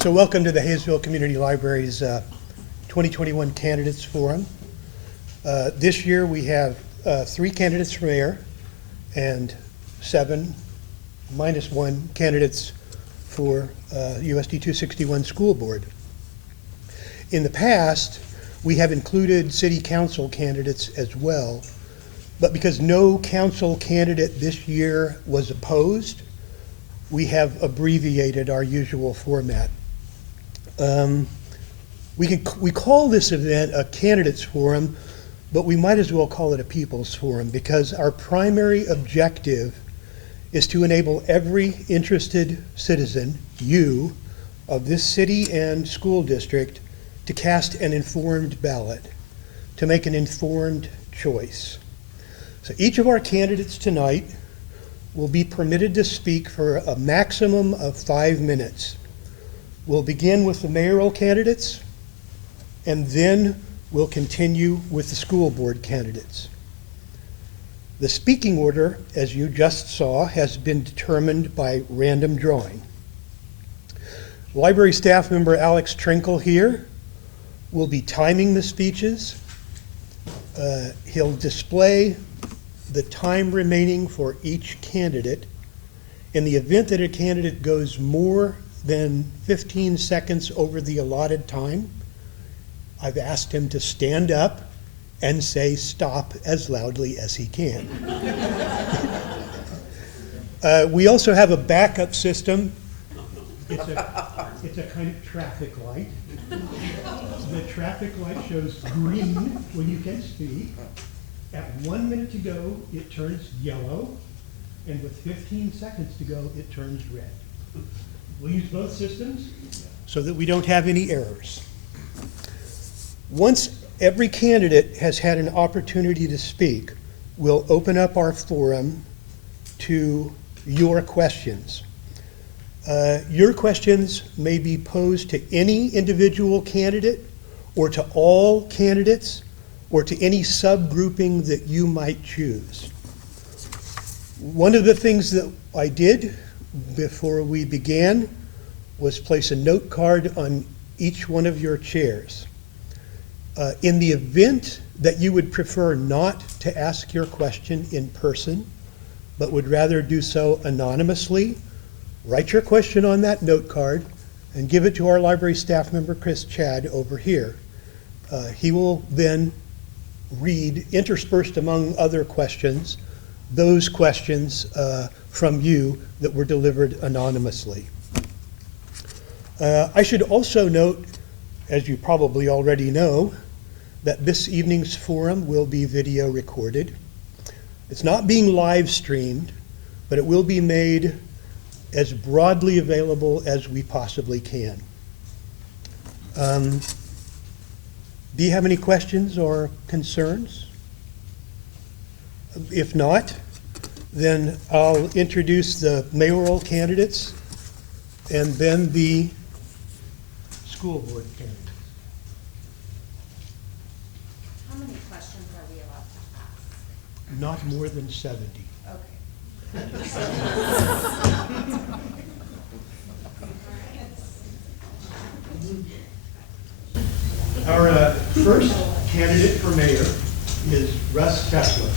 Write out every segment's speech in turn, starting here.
So welcome to the Haysville Community Library's 2021 Candidates Forum. This year we have 3 candidates for mayor and 7 minus 1 candidates for USD 261 school board. In the past, we have included city council candidates as well, but because no council candidate this year was opposed, we have abbreviated our usual format. We call this event a candidates forum, but we might as well call it a people's forum because our primary objective is to enable every interested citizen, you, of this city and school district to cast an informed ballot, to make an informed choice. So each of our candidates tonight will be permitted to speak for a maximum of 5 minutes. We'll begin with the mayoral candidates, and then we'll continue with the school board candidates. The speaking order, as you just saw, has been determined by random drawing. Library staff member Alex Trinkle here will be timing the speeches. He'll display the time remaining for each candidate. In the event that a candidate goes more than 15 seconds over the allotted time, I've asked him to stand up and say stop as loudly as he can. We also have a backup system. It's a kind of traffic light. The traffic light shows green when you can speak. At 1 minute to go, it turns yellow, and with 15 seconds to go, it turns red. We'll use both systems so that we don't have any errors. Once every candidate has had an opportunity to speak, we'll open up our forum to your questions. Your questions may be posed to any individual candidate or to all candidates or to any subgrouping that you might choose. One of the things that I did before we began was place a note card on each one of your chairs. In the event that you would prefer not to ask your question in person, but would rather do so anonymously, write your question on that note card and give it to our library staff member, Chris Chad, over here. He will then read, interspersed among other questions, those questions from you that were delivered anonymously. I should also note, as you probably already know, that this evening's forum will be video recorded. It's not being live streamed, but it will be made as broadly available as we possibly can. Do you have any questions or concerns? If not, then I'll introduce the mayoral candidates and then the school board candidates. How many questions are we allowed to ask? Not more than 70. Okay. Our first candidate for mayor is Russ Kessler.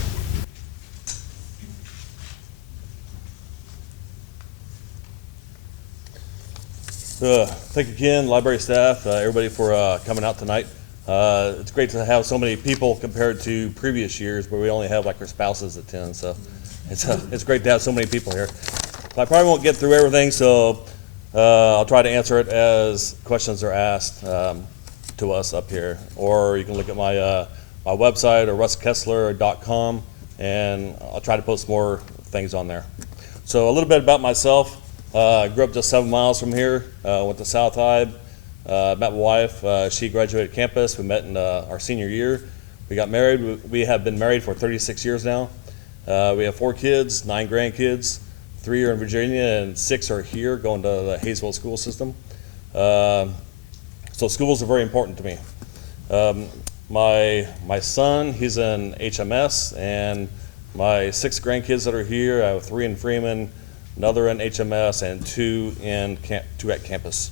Thank you, Ken, library staff, everybody for coming out tonight. It's great to have so many people compared to previous years where we only have like our spouses attend, so it's great to have so many people here. I probably won't get through everything, so I'll try to answer it as questions are asked to us up here. Or you can look at my website or russkessler.com, and I'll try to post more things on there. So a little bit about myself. I grew up just 7 miles from here, went to South High, met my wife. She graduated campus. We met in our senior year. We got married. We have been married for 36 years now. We have 4 kids, 9 grandkids. 3 are in Virginia and 6 are here going to the Haysville school system. So schools are very important to me. My son, he's in HMS, and my 6 grandkids that are here, I have 3 in Freeman, another in HMS, and 2 at campus.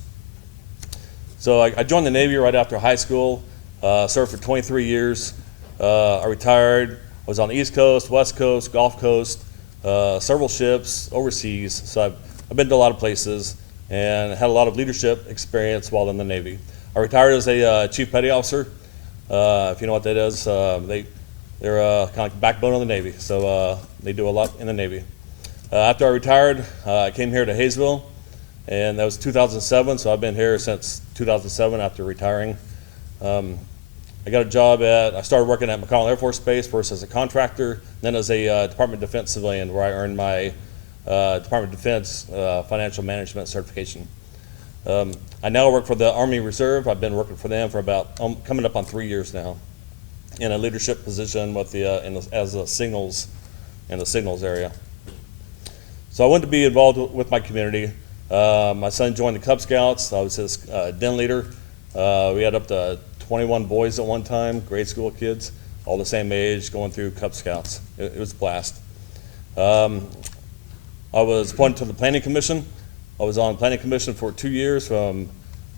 So I joined the Navy right after high school, served for 23 years. I retired, was on the East Coast, West Coast, Gulf Coast, several ships overseas. So I've been to a lot of places and had a lot of leadership experience while in the Navy. I retired as a Chief Petty Officer. If you know what that is, they're kind of like the backbone of the Navy. So they do a lot in the Navy. After I retired, I came here to Haysville, and that was 2007, so I've been here since 2007 after retiring. I got a job I started working at McConnell Air Force Base, first as a contractor, then as a Department of Defense civilian, where I earned my Department of Defense financial management certification. I now work for the Army Reserve. I've been working for them for about coming up on 3 years now, in a leadership position with as a signals in the signals area. So I wanted to be involved with my community. My son joined the Cub Scouts. I was his den leader. We had up to 21 boys at one time, grade school kids, all the same age, going through Cub Scouts. It was a blast. I was appointed to the Planning Commission. I was on the Planning Commission for 2 years, from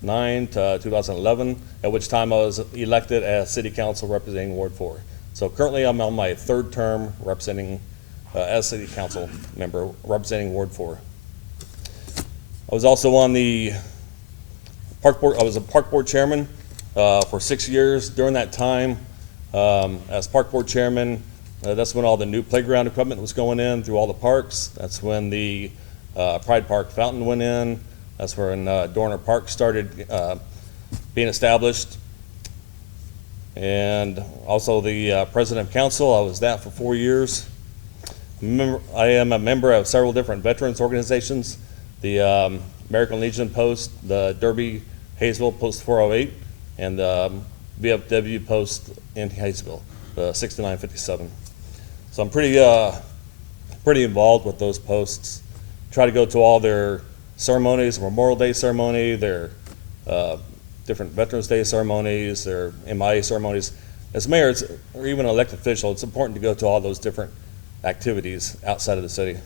2009 to 2011, at which time I was elected as City Council representing Ward 4. So currently I'm on my third term representing, as City Council member, representing Ward 4. I was also on the Park Board. I was a Park Board Chairman for 6 years. During that time, as Park Board Chairman, that's when all the new playground equipment was going in through all the parks. That's when the Pride Park fountain went in. That's when Dorner Park started being established. And also the President of Council, I was that for 4 years. I am a member of several different veterans organizations. The American Legion Post, the Derby Haysville Post 408, and the VFW Post in Haysville, the 6957. So I'm pretty involved with those posts. Try to go to all their ceremonies, Memorial Day ceremony, their different Veterans Day ceremonies, their MIA ceremonies. As mayor, or even an elected official, it's important to go to all those different activities outside of the city.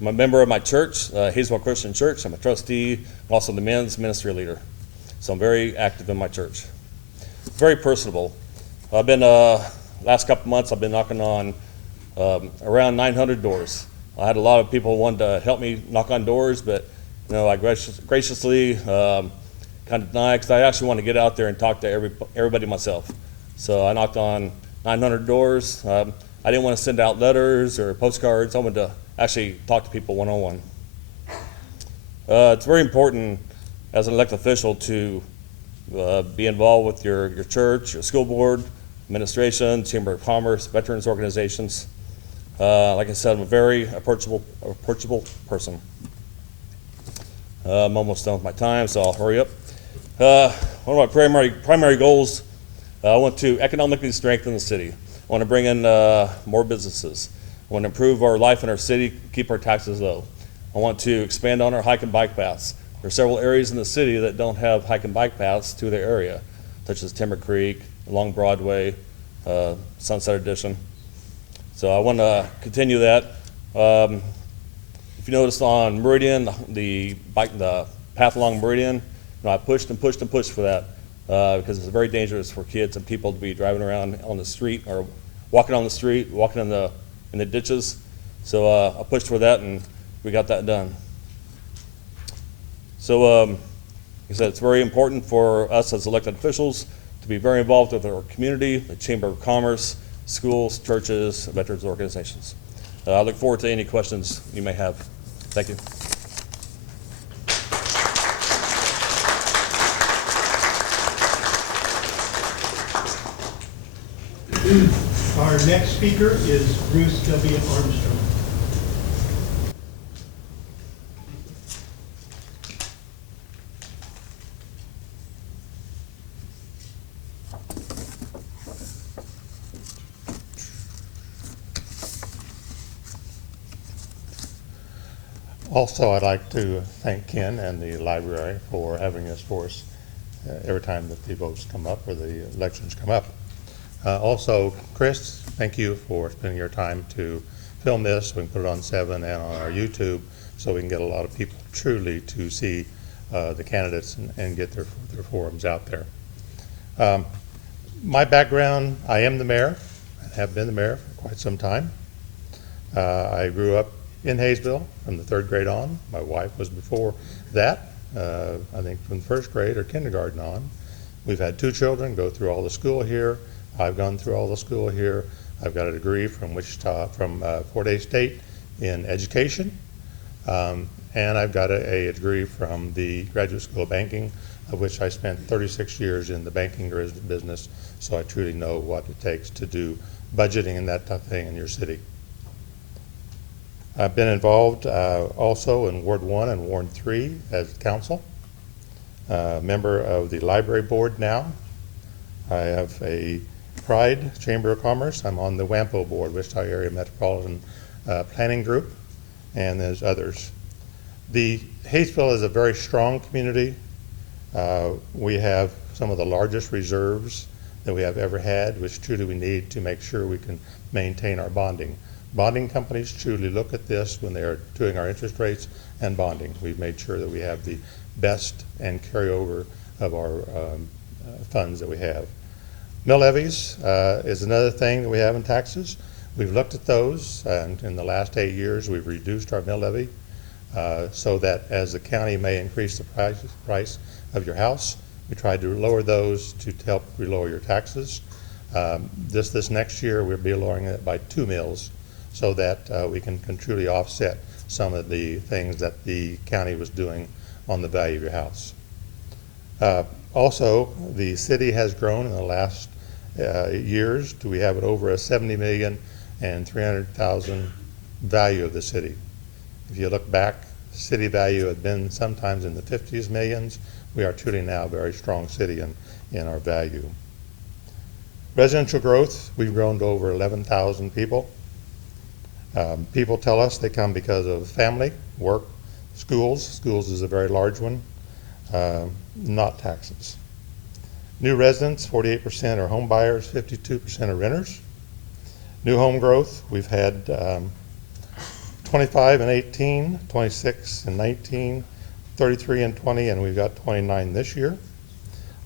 I'm a member of my church, Haysville Christian Church. I'm a trustee, I'm also the men's ministry leader. So I'm very active in my church. Very personable. I've been, last couple months, I've been knocking on around 900 doors. I had a lot of people wanting to help me knock on doors, but I graciously kind of denied, because I actually want to get out there and talk to everybody myself. So I knocked on 900 doors. I didn't want to send out letters or postcards. I wanted to actually talk to people one-on-one. It's very important as an elected official to be involved with your church, your school board, administration, Chamber of Commerce, veterans organizations. Like I said, I'm a very approachable person. I'm almost done with my time, so I'll hurry up. One of my primary goals, I want to economically strengthen the city. I want to bring in more businesses. I want to improve our life in our city, keep our taxes low. I want to expand on our hike and bike paths. There are several areas in the city that don't have hike and bike paths to their area, such as Timber Creek, along Broadway, Sunset Edition. So I want to continue that. If you noticed on Meridian, the path along Meridian, I pushed and pushed and pushed for that because it's very dangerous for kids and people to be driving around on the street or walking on the street, walking in the ditches. So I pushed for that, and we got that done. So like I said, it's very important for us as elected officials to be very involved with our community, the Chamber of Commerce, schools, churches, veterans organizations. I look forward to any questions you may have. Thank you. Our next speaker is Bruce W. Armstrong. Also, I'd like to thank Ken and the library for having this for us every time that the votes come up or the elections come up. Also, Chris, thank you for spending your time to film this. We can put it on 7 and on our YouTube so we can get a lot of people truly to see the candidates and get their forums out there. My background, I am the mayor, and have been the mayor for quite some time. I grew up in Haysville from the 3rd grade on. My wife was before that, I think from 1st grade or kindergarten on. We've had 2 children go through all the school here. I've gone through all the school here. I've got a degree from Wichita, from Fort Hays State in education. And I've got a degree from the Graduate School of Banking, of which I spent 36 years in the banking business, so I truly know what it takes to do budgeting and that type of thing in your city. I've been involved also in Ward 1 and Ward 3 as council, member of the library board now. I have a Pride Chamber of Commerce. I'm on the WAMPO board, Wichita Area Metropolitan Planning Group, and there's others. The Haysville is a very strong community. We have some of the largest reserves that we have ever had, which truly we need to make sure we can maintain our bonding. Bonding companies truly look at this when they are doing our interest rates and bonding. We've made sure that we have the best and carryover of our funds that we have. Mill levies is another thing that we have in taxes. We've looked at those, and in the last 8 years we've reduced our mill levy so that as the county may increase the price of your house, we tried to lower those to help lower your taxes. This next year we'll be lowering it by 2 mills so that we can truly offset some of the things that the county was doing on the value of your house. Also, the city has grown in the last years. We have it over a $70 million and $300,000 value of the city. If you look back, city value had been sometimes in the 50s millions. We are truly now a very strong city in our value. Residential growth, we've grown to over 11,000 people. People tell us they come because of family, work, schools. Schools is a very large one, not taxes. New residents, 48% are home buyers, 52% are renters. New home growth, we've had 25 and 18, 26 and 19, 33 and 20, and we've got 29 this year.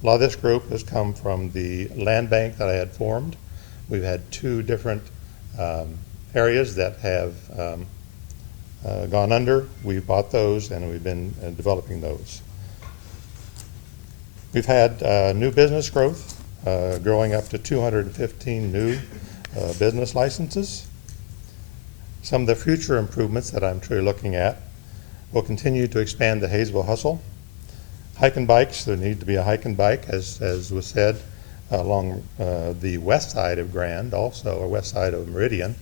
A lot of this group has come from the land bank that I had formed. We've had 2 different areas that have gone under. We've bought those and we've been developing those. We've had new business growth, growing up to 215 new business licenses. Some of the future improvements that I'm truly looking at will continue to expand the Haysville Hustle. Hike and bikes, there need to be a hike and bike, as was said, along the west side of Grand, also, or west side of Meridian,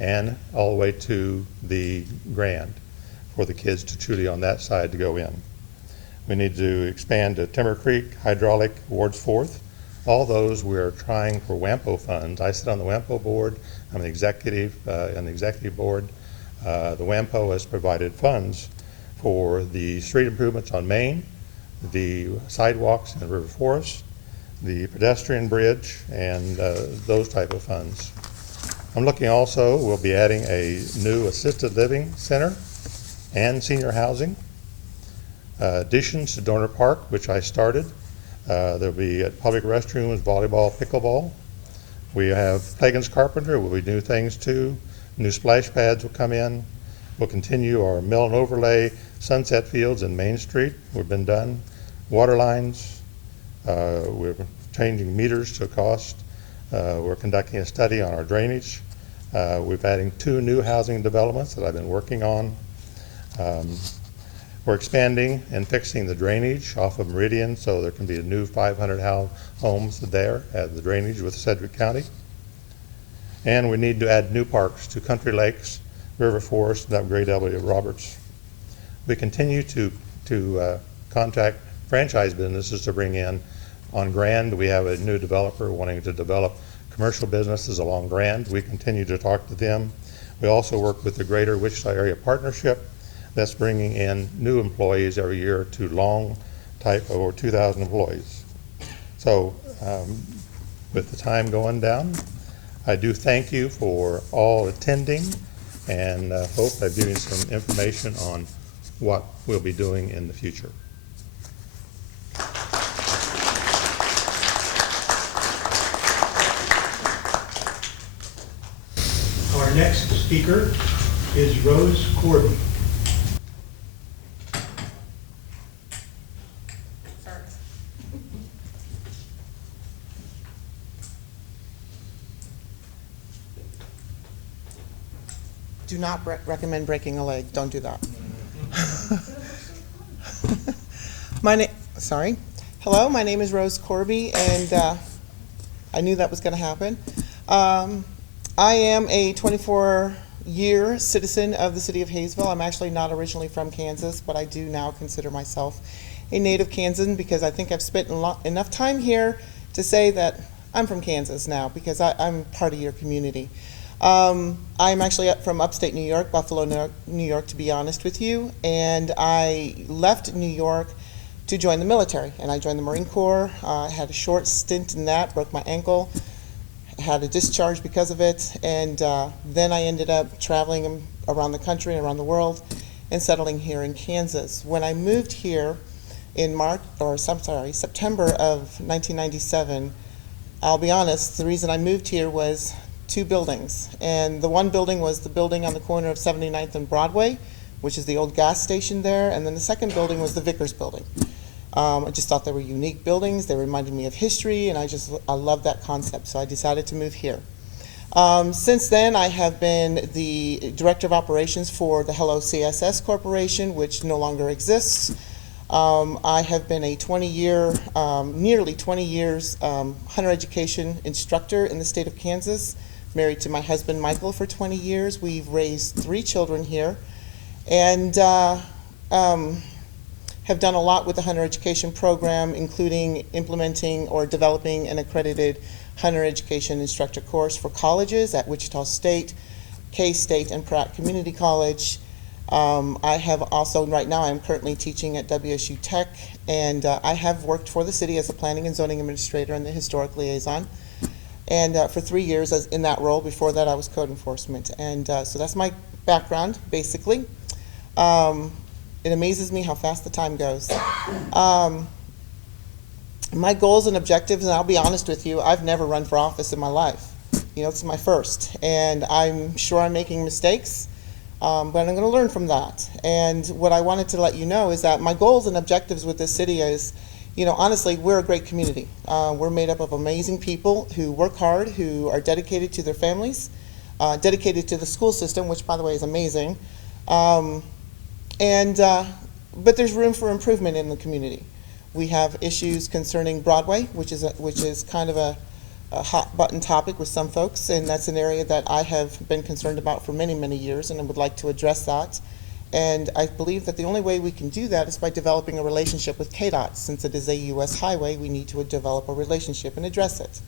and all the way to the Grand for the kids to truly on that side to go in. We need to expand to Timber Creek, Hydraulic, Wards Fourth. All those we're trying for WAMPO funds. I sit on the WAMPO board. I'm an executive on the executive board. The WAMPO has provided funds for the street improvements on Main, the sidewalks in River Forest, the pedestrian bridge, and those type of funds. I'm looking also, we'll be adding a new assisted living center and senior housing. Additions to Dorner Park, which I started. There'll be public restrooms, volleyball, pickleball. We have Pagan's Carpenter, will be new things too. New splash pads will come in. We'll continue our mill and overlay, sunset fields and Main Street, we've been done. Water lines, we're changing meters to cost. We're conducting a study on our drainage. We're adding 2 new housing developments that I've been working on. We're expanding and fixing the drainage off of Meridian, so there can be a new 500 homes there at the drainage with Sedgwick County. And we need to add new parks to Country Lakes, River Forest, and upgrade W. Roberts. We continue to contact franchise businesses to bring in. On Grand, we have a new developer wanting to develop commercial businesses along Grand. We continue to talk to them. We also work with the Greater Wichita Area Partnership that's bringing in new employees every year to long type of over 2,000 employees. So with the time going down, I do thank you for all attending and hope I've given you some information on what we'll be doing in the future. next speaker is Rose Corby. Do not recommend breaking a leg. Don't do that. Hello, my name is Rose Corby, and I knew that was going to happen. I am a 24-year citizen of the city of Haysville. I'm actually not originally from Kansas, but I do now consider myself a native Kansan because I think I've spent enough time here to say that I'm from Kansas now because I'm part of your community. I'm actually from upstate New York, Buffalo, New York, to be honest with you, and I left New York to join the military, and I joined the Marine Corps. I had a short stint in that, broke my ankle, had a discharge because of it, and then I ended up traveling around the country and around the world and settling here in Kansas. When I moved here in September of 1997, I'll be honest, the reason I moved here was two buildings, and the one building was the building on the corner of 79th and Broadway, which is the old gas station there, and then the second building was the Vickers building. I just thought they were unique buildings. They reminded me of history, and I love that concept, so I decided to move here. Since then, I have been the Director of Operations for the Hello CSS Corporation, which no longer exists. I have been a 20-year, nearly 20 years hunter education instructor in the state of Kansas, married to my husband Michael for 20 years. We've raised 3 children here, and have done a lot with the hunter education program, including implementing or developing an accredited hunter education instructor course for colleges at Wichita State, K-State, and Pratt Community College. I have also, right now, I'm currently teaching at WSU Tech, and I have worked for the city as a planning and zoning administrator and the historic liaison, and for 3 years in that role. Before that, I was code enforcement, and so that's my background, basically. It amazes me how fast the time goes. My goals and objectives, and I'll be honest with you, I've never run for office in my life. You know, it's my first, and I'm sure I'm making mistakes, but I'm going to learn from that. And what I wanted to let you know is that my goals and objectives with this city is, you know, honestly, we're a great community. We're made up of amazing people who work hard, who are dedicated to their families, dedicated to the school system, which, by the way, is amazing. But there's room for improvement in the community. We have issues concerning Broadway, which is kind of a hot button topic with some folks, and that's an area that I have been concerned about for many, many years, and I would like to address that. And I believe that the only way we can do that is by developing a relationship with KDOT. Since it is a U.S. highway, we need to develop a relationship and address it.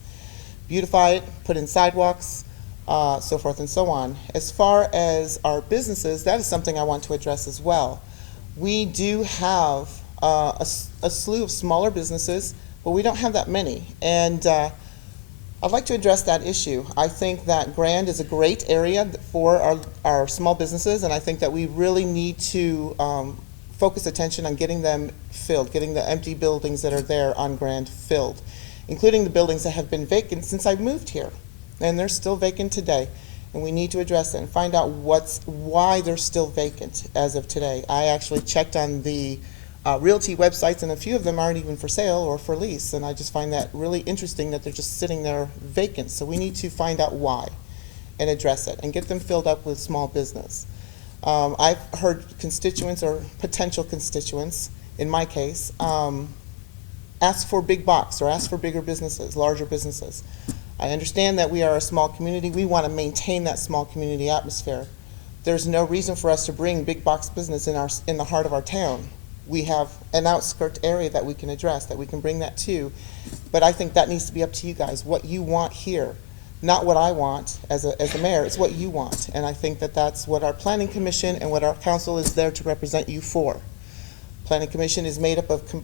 Beautify it, put in sidewalks, so forth and so on. As far as our businesses, that is something I want to address as well. We do have a slew of smaller businesses, but we don't have that many. And I'd like to address that issue. I think that Grand is a great area for our small businesses, and I think that we really need to focus attention on getting them filled, getting the empty buildings that are there on Grand filled, including the buildings that have been vacant since I moved here. And they're still vacant today, and we need to address it and find out why they're still vacant as of today. I actually checked on the realty websites, and a few of them aren't even for sale or for lease, and I just find that really interesting that they're just sitting there vacant. So we need to find out why and address it and get them filled up with small business. I've heard constituents or potential constituents, in my case, ask for big box or ask for bigger businesses, larger businesses. I understand that we are a small community. We want to maintain that small community atmosphere. There's no reason for us to bring big box business in the heart of our town. We have an outskirt area that we can address, that we can bring that to. But I think that needs to be up to you guys, what you want here. Not what I want as a mayor, it's what you want. And I think that that's what our planning commission and what our council is there to represent you for. Planning commission is made up of,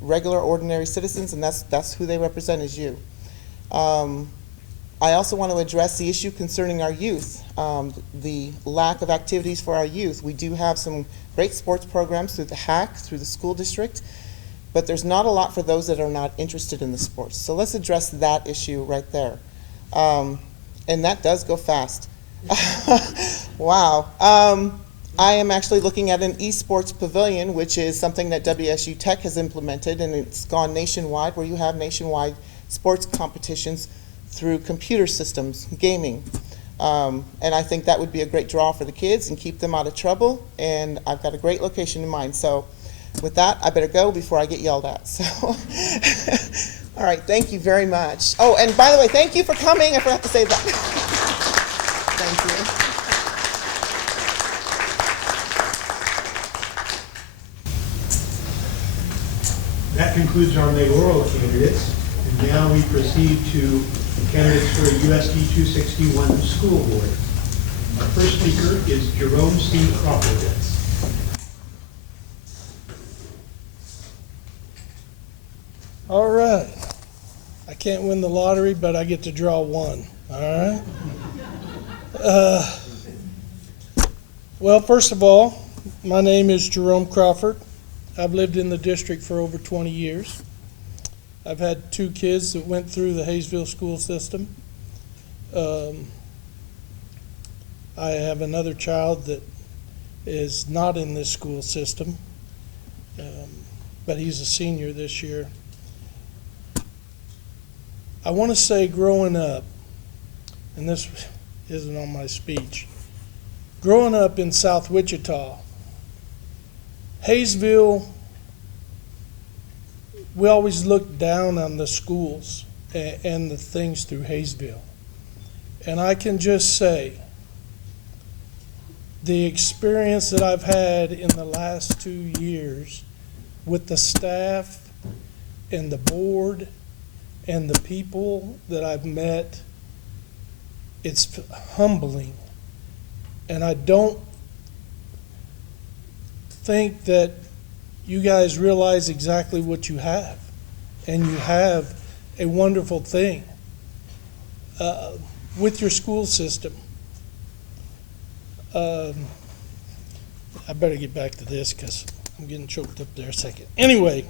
regular ordinary citizens, and that's who they represent, is you. I also want to address the issue concerning our youth, the lack of activities for our youth. We do have some great sports programs through the HAC, through the school district, but there's not a lot for those that are not interested in the sports. So let's address that issue right there. And that does go fast. Wow. I am actually looking at an esports pavilion, which is something that WSU Tech has implemented, and it's gone nationwide, where you have nationwide sports competitions through computer systems, gaming. And I think that would be a great draw for the kids and keep them out of trouble. And I've got a great location in mind. So with that, I better go before I get yelled at. So, all right, thank you very much. Oh, and by the way, thank you for coming. I forgot to say that. Thank you. That concludes our mayoral candidates, and now we proceed to candidates for USD 261 School Board. Our first speaker is Jerome Crawford. All right. I can't win the lottery, but I get to draw one. All right. Well, first of all, my name is Jerome Crawford. I've lived in the district for over 20 years. I've had 2 kids that went through the Haysville school system. I have another child that is not in this school system, but he's a senior this year. I want to say growing up, and this isn't on my speech, growing up in South Wichita, Haysville, we always looked down on the schools and the things through Haysville. And I can just say, the experience that I've had in the last 2 years with the staff and the board and the people that I've met, it's humbling. And I don't think that you guys realize exactly what you have. And you have a wonderful thing with your school system. I better get back to this because I'm getting choked up there a second. Anyway,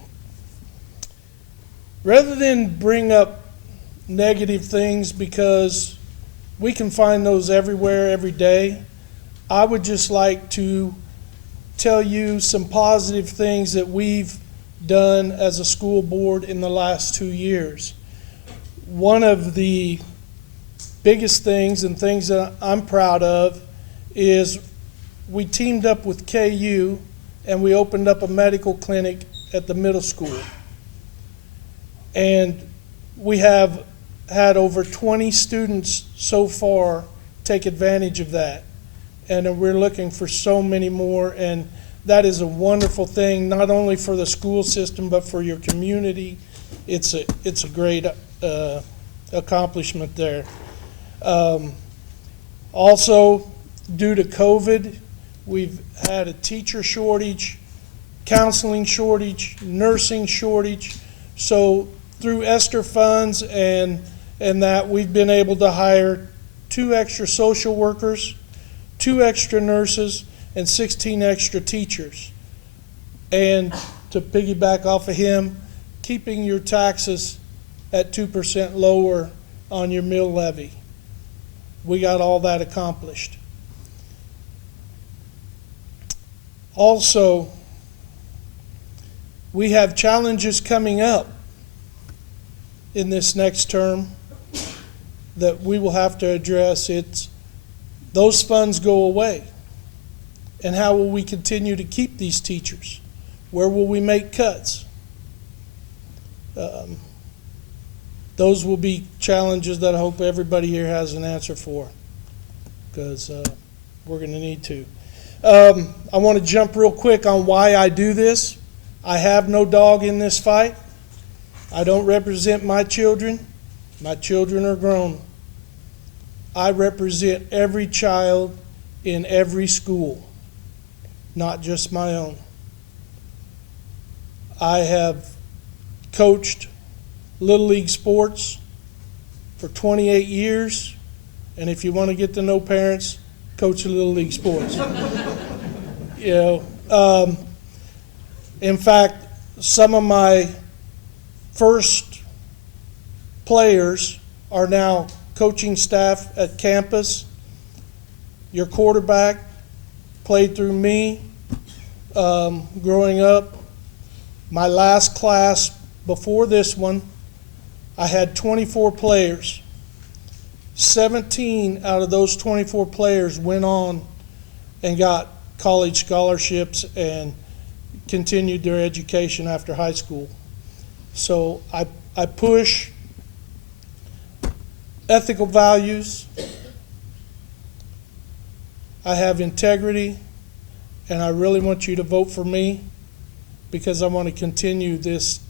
rather than bring up negative things, because we can find those everywhere, every day, I would just like to tell you some positive things that we've done as a school board in the last 2 years. One of the biggest things and things that I'm proud of is we teamed up with KU and we opened up a medical clinic at the middle school. And we have had over 20 students so far take advantage of that. And we're looking for so many more, and that is a wonderful thing, not only for the school system, but for your community. It's a great accomplishment there. Also, due to COVID, we've had a teacher shortage, counseling shortage, nursing shortage. So through ESSER funds and that, we've been able to hire 2 extra social workers, 2 extra nurses, and 16 extra teachers. And to piggyback off of him, keeping your taxes at 2% lower on your mill levy. We got all that accomplished. Also, we have challenges coming up in this next term that we will have to address. Those funds go away. And how will we continue to keep these teachers? Where will we make cuts? Those will be challenges that I hope everybody here has an answer for, because we're going to need to. I want to jump real quick on why I do this. I have no dog in this fight. I don't represent my children. My children are grown. I represent every child in every school, not just my own. I have coached Little League sports for 28 years, and if you want to get to know parents, coach Little League sports. In fact, some of my first players are now coaching staff at campus. Your quarterback played through me growing up. My last class before this one, I had 24 players. 17 out of those 24 players went on and got college scholarships and continued their education after high school. So I push ethical values. I have integrity, and I really want you to vote for me because I want to continue this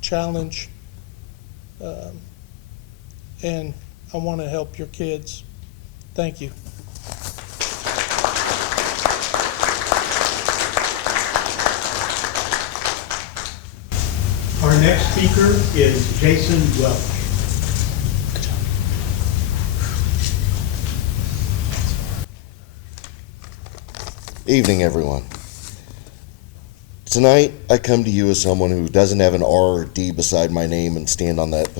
challenge, and I want to help your kids. Thank you. Our next speaker is Jason Welch. Evening, everyone. Tonight, I come to you as someone who doesn't have an R or D beside my name and stand on that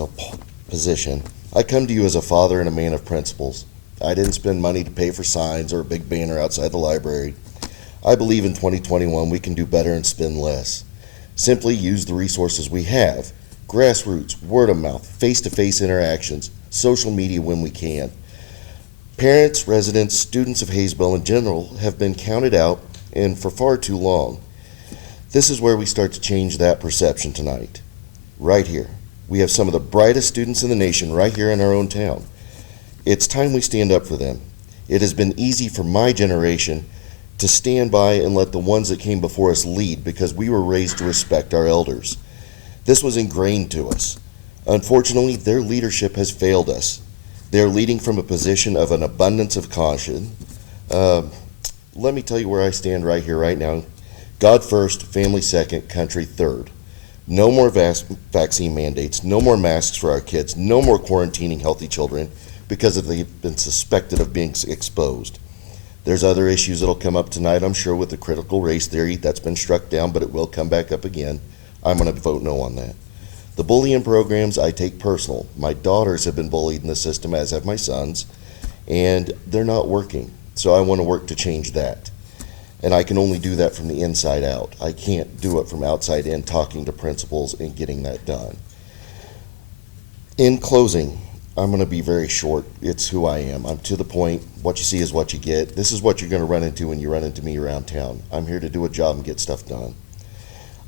position. I come to you as a father and a man of principles. I didn't spend money to pay for signs or a big banner outside the library. I believe in 2021 we can do better and spend less. Simply use the resources we have: grassroots, word of mouth, face-to-face interactions, social media when we can. Parents, residents, students of Haysville in general have been counted out and for far too long. This is where we start to change that perception tonight. Right here. We have some of the brightest students in the nation right here in our own town. It's time we stand up for them. It has been easy for my generation to stand by and let the ones that came before us lead because we were raised to respect our elders. This was ingrained to us. Unfortunately, their leadership has failed us. They're leading from a position of an abundance of caution. Let me tell you where I stand right here, right now. God first, family second, country third. No more vaccine mandates, no more masks for our kids, no more quarantining healthy children because they've been suspected of being exposed. There's other issues that'll come up tonight, I'm sure, with the critical race theory. That's been struck down, but it will come back up again. I'm going to vote no on that. The bullying programs I take personal. My daughters have been bullied in the system, as have my sons, and they're not working. So I want to work to change that. And I can only do that from the inside out. I can't do it from outside in, talking to principals and getting that done. In closing, I'm going to be very short. It's who I am. I'm to the point. What you see is what you get. This is what you're going to run into when you run into me around town. I'm here to do a job and get stuff done.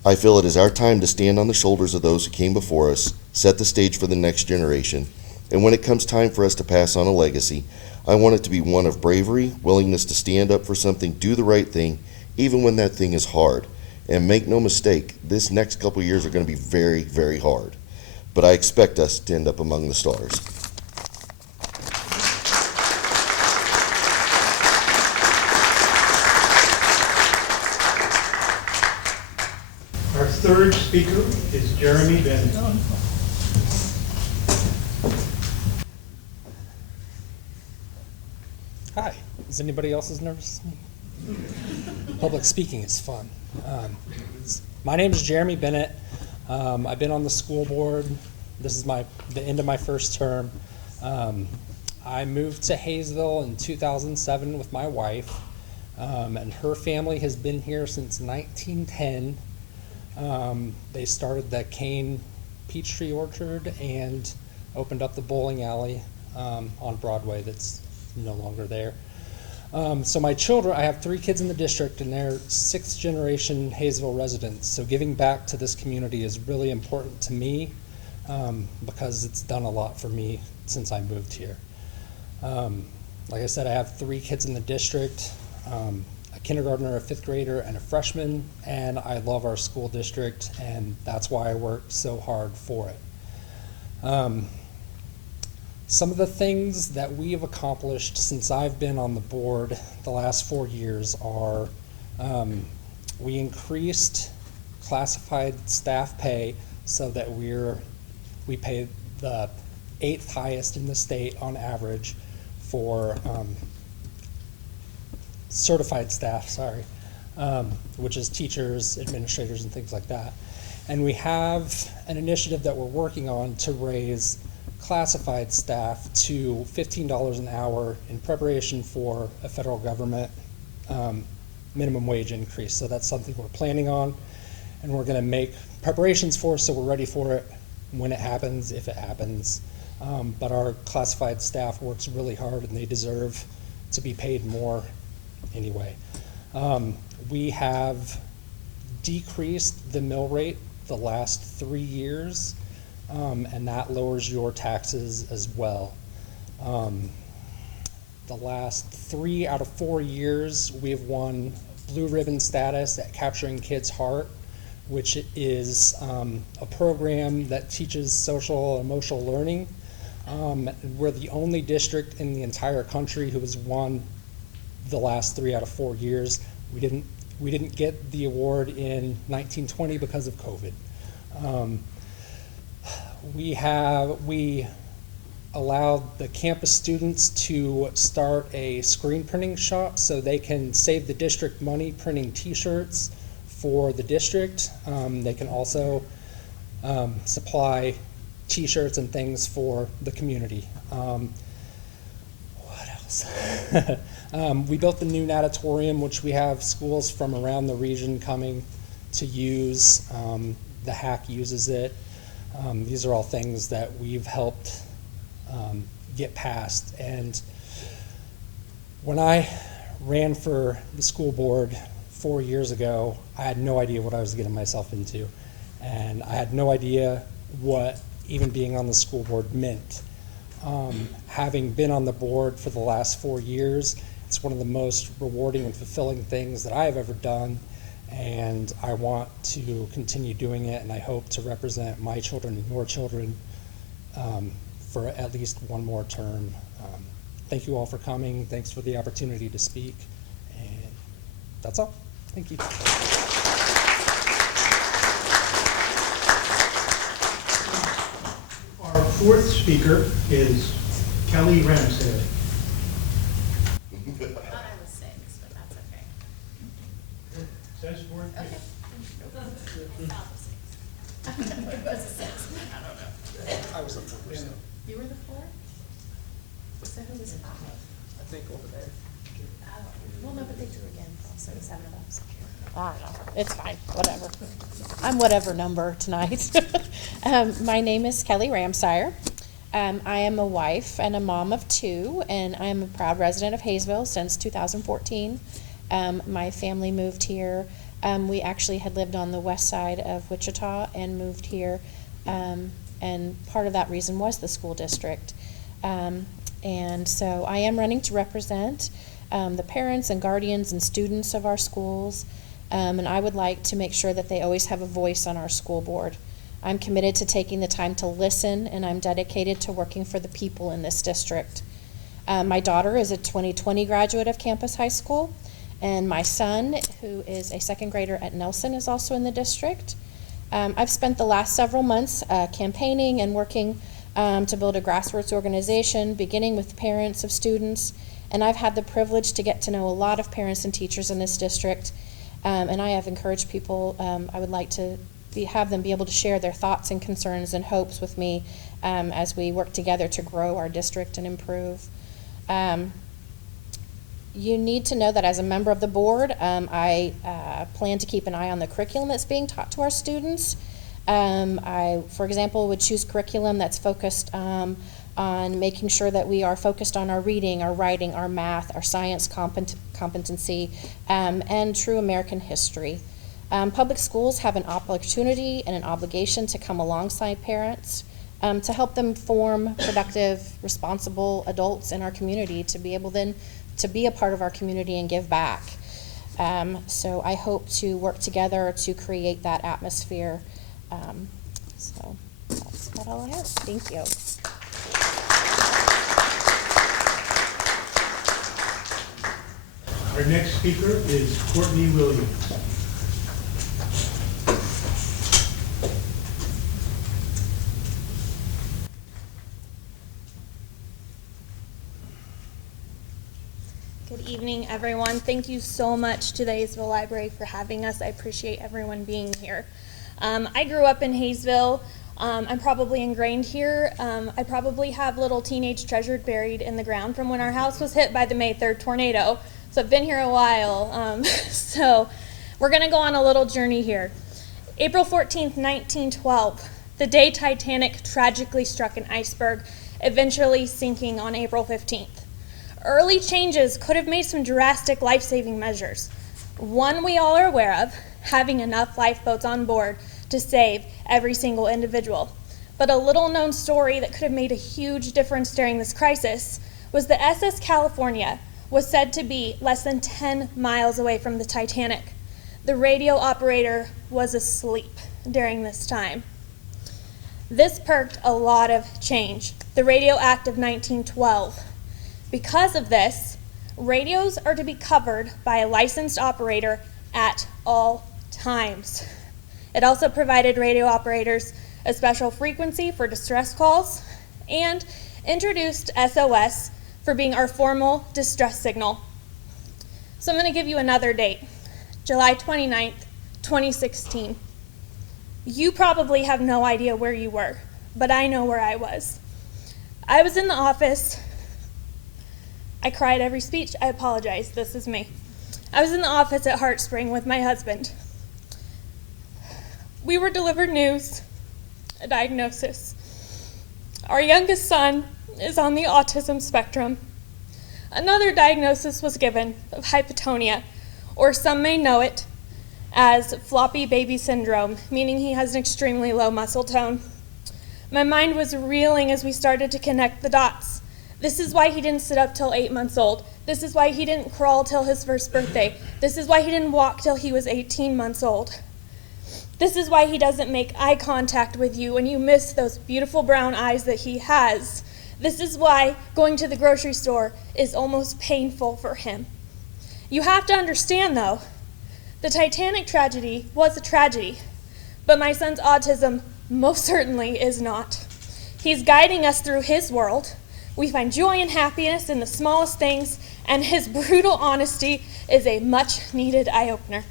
I feel it is our time to stand on the shoulders of those who came before us, set the stage for the next generation, and when it comes time for us to pass on a legacy, I want it to be one of bravery, willingness to stand up for something, do the right thing, even when that thing is hard. And make no mistake, this next couple of years are going to be very, very hard. But I expect us to end up among the stars. Our third speaker is Jeremy Bennett. Hi. Is anybody else as nervous as me? Public speaking is fun. My name is Jeremy Bennett. I've been on the school board. This is the end of my first term. I moved to Haysville in 2007 with my wife, and her family has been here since 1910. They started the Cane Peachtree Orchard and opened up the bowling alley on Broadway that's no longer there. So my children, I have 3 kids in the district, and they're 6th generation Haysville residents. So giving back to this community is really important to me because it's done a lot for me since I moved here. Like I said, I have 3 kids in the district, a kindergartner, a 5th grader, and a freshman, and I love our school district, and that's why I work so hard for it. Some of the things that we have accomplished since I've been on the board the last 4 years are we increased classified staff pay so that we pay the 8th highest in the state on average for certified staff, which is teachers, administrators, and things like that. And we have an initiative that we're working on to raise classified staff to $15 an hour in preparation for a federal government minimum wage increase. So that's something we're planning on, and we're going to make preparations for, so we're ready for it when it happens, if it happens. But our classified staff works really hard, and they deserve to be paid more anyway. We have decreased the mill rate the last 3 years, and that lowers your taxes as well. The last 3 out of 4 years, we have won blue ribbon status at Capturing Kids' Heart, which is a program that teaches social and emotional learning. We're the only district in the entire country who has won the last 3 out of 4 years. We didn't get the award in 1920 because of COVID. We allowed the campus students to start a screen printing shop so they can save the district money printing t-shirts for the district. They can also supply t-shirts and things for the community. What else? We built the new natatorium, which we have schools from around the region coming to use. The HAC uses it. These are all things that we've helped get past. And when I ran for the school board 4 years ago, I had no idea what I was getting myself into. And I had no idea what even being on the school board meant. Having been on the board for the last 4 years, it's one of the most rewarding and fulfilling things that I've ever done, and I want to continue doing it, and I hope to represent my children and your children for at least one more term. Thank you all for coming. Thanks for the opportunity to speak, and that's all. Thank you. Our fourth speaker is Kelly Ramsey. I thought I was 6, but that's okay. Says fourth. Okay. About the 6. It was a 6. I don't know. I was the first. You were the 4? So who was 5? I think over there. Oh, well, no, but they drew again, so 7 of us. I don't know, it's fine, whatever. I'm whatever number tonight. My name is Kelly Ramsire. I am a wife and a mom of 2, and I am a proud resident of Haysville since 2014. My family moved here. We actually had lived on the west side of Wichita and moved here, and part of that reason was the school district. And so I am running to represent the parents and guardians and students of our schools, and I would like to make sure that they always have a voice on our school board. I'm committed to taking the time to listen, and I'm dedicated to working for the people in this district. My daughter is a 2020 graduate of Campus High School, and my son, who is a 2nd grader at Nelson, is also in the district. I've spent the last several months campaigning and working to build a grassroots organization, beginning with parents of students, and I've had the privilege to get to know a lot of parents and teachers in this district, and I have encouraged people. I would like to have them be able to share their thoughts and concerns and hopes with me as we work together to grow our district and improve. You need to know that as a member of the board, I plan to keep an eye on the curriculum that's being taught to our students. I, for example, would choose curriculum that's focused on making sure that we are focused on our reading, our writing, our math, our science competency, and true American history. Public schools have an opportunity and an obligation to come alongside parents to help them form productive, responsible adults in our community to be able then to be a part of our community and give back. So I hope to work together to create that atmosphere. So that's about all I have. Thank you. Our next speaker is Courtney Williams. Good evening, everyone. Thank you so much to the Haysville Library for having us. I appreciate everyone being here. I grew up in Haysville. I'm probably ingrained here. I probably have little teenage treasures buried in the ground from when our house was hit by the May 3rd tornado. So I've been here a while. So we're going to go on a little journey here. April 14th, 1912, the day Titanic tragically struck an iceberg, eventually sinking on April 15th. Early changes could have made some drastic life-saving measures. One we all are aware of, having enough lifeboats on board to save every single individual. But a little-known story that could have made a huge difference during this crisis was the SS California was said to be less than 10 miles away from the Titanic. The radio operator was asleep during this time. This perked a lot of change, the Radio Act of 1912. Because of this, radios are to be covered by a licensed operator at all times. It also provided radio operators a special frequency for distress calls and introduced SOS for being our formal distress signal. So I'm going to give you another date, July 29th, 2016. You probably have no idea where you were, but I know where I was. I was in the office. I cried every speech. I apologize. This is me. I was in the office at Heartspring with my husband. We were delivered news, a diagnosis. Our youngest son is on the autism spectrum. Another diagnosis was given of hypotonia, or some may know it as floppy baby syndrome, meaning he has an extremely low muscle tone. My mind was reeling as we started to connect the dots. This is why he didn't sit up till 8 months old. This is why he didn't crawl till his first birthday. This is why he didn't walk till he was 18 months old. This is why he doesn't make eye contact with you and you miss those beautiful brown eyes that he has. This is why going to the grocery store is almost painful for him. You have to understand, though, the Titanic tragedy was a tragedy, but my son's autism most certainly is not. He's guiding us through his world. We find joy and happiness in the smallest things, and his brutal honesty is a much-needed eye-opener.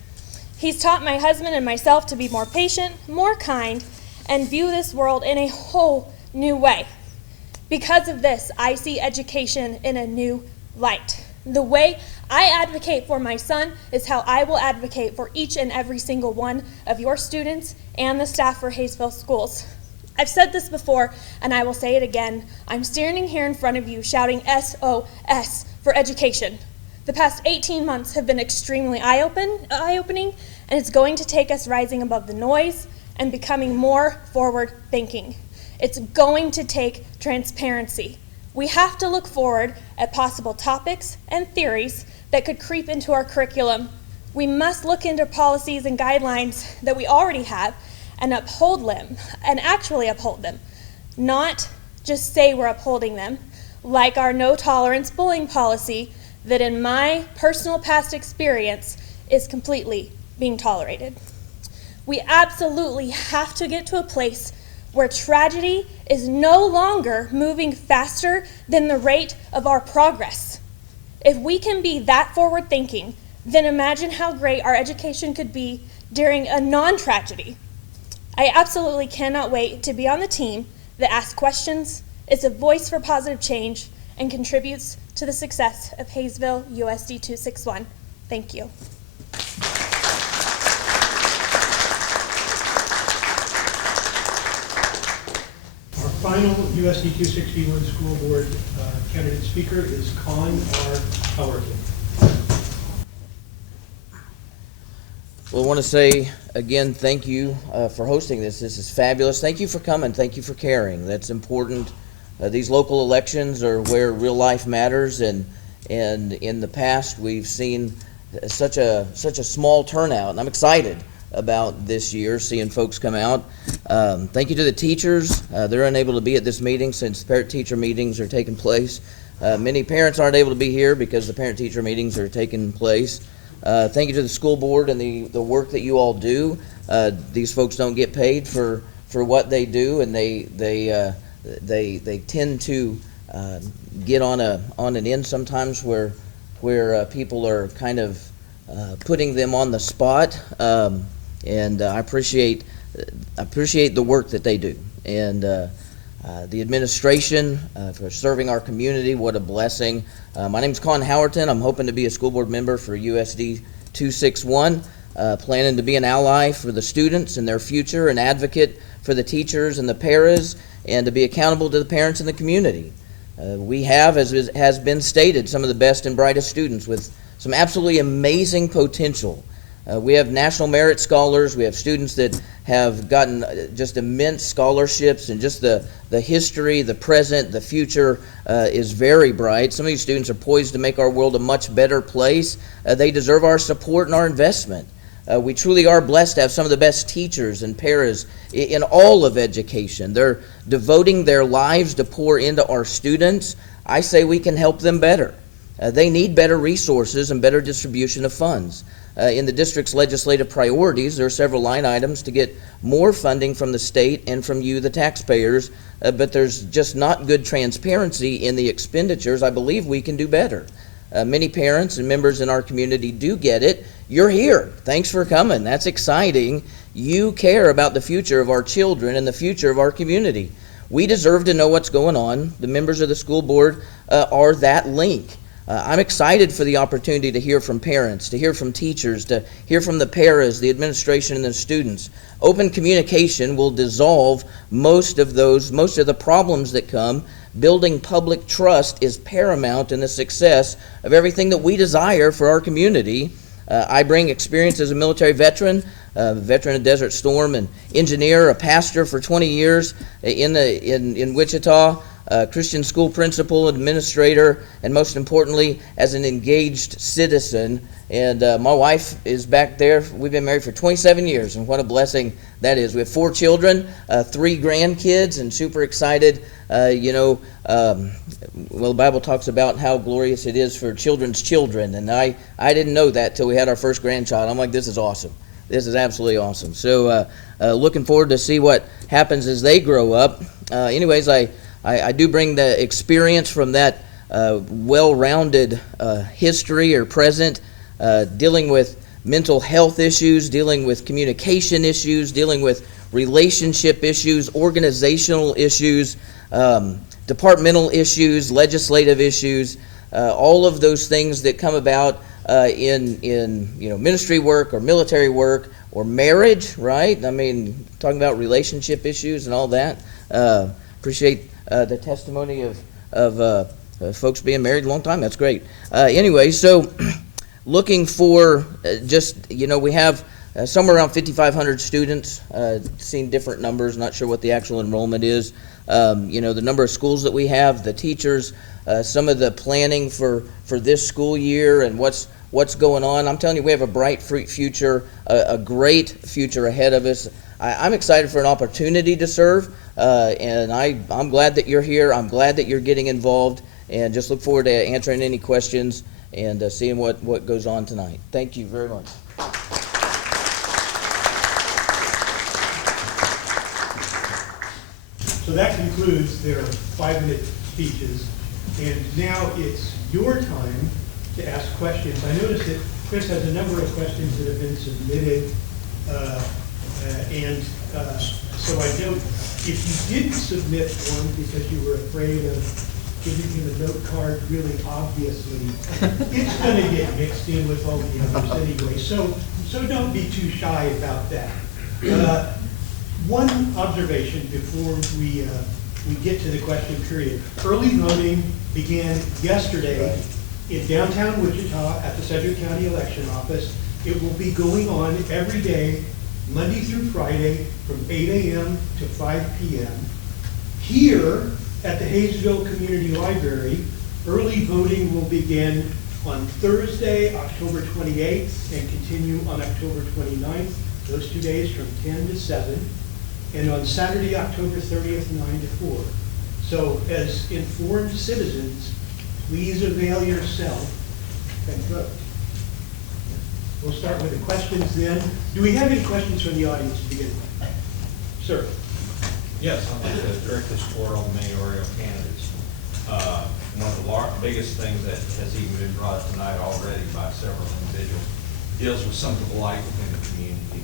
He's taught my husband and myself to be more patient, more kind, and view this world in a whole new way. Because of this, I see education in a new light. The way I advocate for my son is how I will advocate for each and every single one of your students and the staff for Haysville schools. I've said this before, and I will say it again. I'm standing here in front of you shouting SOS for education. The past 18 months have been extremely eye-opening, and it's going to take us rising above the noise and becoming more forward-thinking. It's going to take transparency. We have to look forward at possible topics and theories that could creep into our curriculum. We must look into policies and guidelines that we already have and uphold them, and actually uphold them. Not just say we're upholding them, like our no-tolerance bullying policy that in my personal past experience is completely being tolerated. We absolutely have to get to a place where tragedy is no longer moving faster than the rate of our progress. If we can be that forward-thinking, then imagine how great our education could be during a non-tragedy. I absolutely cannot wait to be on the team that asks questions, is a voice for positive change, and contributes to the success of Haysville USD 261. Thank you. Our final USD 261 school board candidate speaker is Colin R Howerton. Well, I want to say again, thank you for hosting this. This is fabulous. Thank you for coming. Thank you for caring. That's important. These local elections are where real life matters, and in the past we've seen such a small turnout, and I'm excited about this year, seeing folks come out. Thank you to the teachers. They're unable to be at this meeting since parent-teacher meetings are taking place. Many parents aren't able to be here because the parent-teacher meetings are taking place. Thank you to the school board and the work that you all do. These folks don't get paid for what they do, and they tend to get on an end sometimes where people are kind of putting them on the spot. And I appreciate the work that they do. and the administration for serving our community. What a blessing. My name is Colin Howerton. I'm hoping to be a school board member for USD 261, planning to be an ally for the students and their future, an advocate for the teachers and the paras, and to be accountable to the parents and the community. We have, as has been stated, some of the best and brightest students with some absolutely amazing potential. We have national merit scholars. We have students that have gotten just immense scholarships, and just the history, the present, the future is very bright. Some of these students are poised to make our world a much better place. They deserve our support and our investment. We truly are blessed to have some of the best teachers and paras in all of education. They're devoting their lives to pour into our students. I say we can help them better. They need better resources and better distribution of funds. In the district's legislative priorities, there are several line items to get more funding from the state and from you, the taxpayers, but there's just not good transparency in the expenditures. I believe we can do better. Many parents and members in our community do get it. You're here. Thanks for coming. That's exciting. You care about the future of our children and the future of our community. We deserve to know what's going on. The members of the school board are that link. I'm excited for the opportunity to hear from parents, to hear from teachers, to hear from the paras, the administration, and the students. Open communication will dissolve most of the problems that come. Building public trust is paramount in the success of everything that we desire for our community. I bring experience as a military veteran, veteran of Desert Storm, and engineer, a pastor for 20 years in Wichita, Christian school principal, administrator, and most importantly, as an engaged citizen. And my wife is back there. We've been married for 27 years, and what a blessing that is. We have 4 children, 3 grandkids, and super excited. Well, the Bible talks about how glorious it is for children's children, and I didn't know that till we had our first grandchild. I'm like, this is awesome. This is absolutely awesome. So looking forward to see what happens as they grow up. Anyways, I do bring the experience from that well-rounded history or present, dealing with mental health issues, dealing with communication issues, dealing with relationship issues, organizational issues, departmental issues, legislative issues, all of those things that come about in ministry work or military work or marriage, right? I mean, talking about relationship issues and all that. Appreciate the testimony of folks being married a long time. That's great. Anyway, so looking for we have somewhere around 5,500 students, seen different numbers, not sure what the actual enrollment is. The number of schools that we have, the teachers, some of the planning for this school year and what's going on. I'm telling you, we have a bright future, a great future ahead of us. I'm excited for an opportunity to serve, and I'm glad that you're here. I'm glad that you're getting involved, and just look forward to answering any questions and seeing what goes on tonight. Thank you very much. So that concludes their 5-minute speeches, and now it's your time to ask questions. I noticed that Chris has a number of questions that have been submitted, so I don't, if you didn't submit one because you were afraid of giving him a note card really obviously, it's going to get mixed in with all the others anyway, so don't be too shy about that. One observation before we get to the question period. Early voting began yesterday in downtown Wichita at the Sedgwick County Election Office. It will be going on every day, Monday through Friday, from 8 a.m. to 5 p.m. Here at the Haysville Community Library, early voting will begin on Thursday, October 28th, and continue on October 29th, those 2 days from 10 to 7. And on Saturday, October 30th, 9 to 4. So as informed citizens, please avail yourself and vote. We'll start with the questions then. Do we have any questions from the audience to begin with? Sir. Yes, I'd like to direct this toward all the mayoral candidates. One of the biggest things that has even been brought up tonight already by several individuals deals with some of the blight within the community.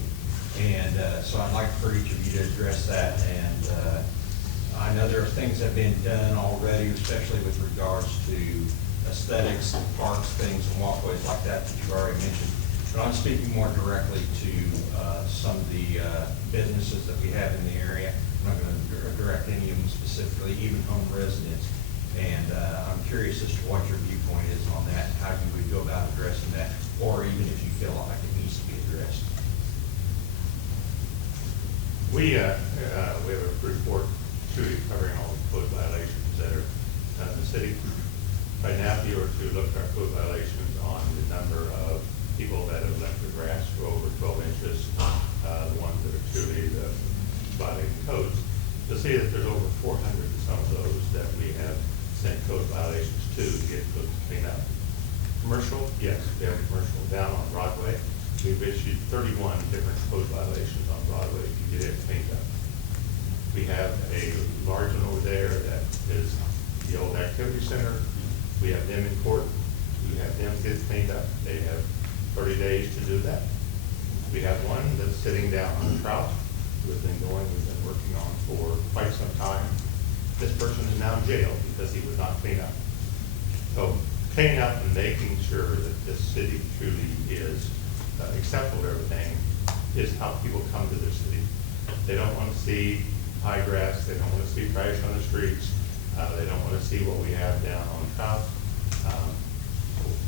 And so I'd like for each of you to address that. And I know there are things that have been done already, especially with regards to aesthetics, parks, things, and walkways like that that you've already mentioned. But I'm speaking more directly to some of the businesses that we have in the area. I'm not going to direct any of them specifically, even home residents. And I'm curious as to what your viewpoint is on that, how you would go about addressing that, or even if you feel like it needs to be addressed. We have a report truly covering all the code violations that are in the city. Right now, if you were to look at our code violations on the number of people that have left the grass for over 12 inches, the ones that are truly violating codes, you'll see that there's over 400 of some of those that we have sent code violations to get those cleaned up. Commercial, yes, we have commercial down on Broadway. We've issued 31 different code violations on Broadway to get it cleaned up. We have a large one over there that is the old activity center. We have them in court. We have them get cleaned up. They have 30 days to do that. We have one that's sitting down on Trout, who has been we've been working on for quite some time. This person is now in jail because he would not clean up. So cleaning up and making sure that this city truly is acceptable to everything is how people come to the city. They don't want to see high grass. They don't want to see trash on the streets. They don't want to see what we have down on Trout.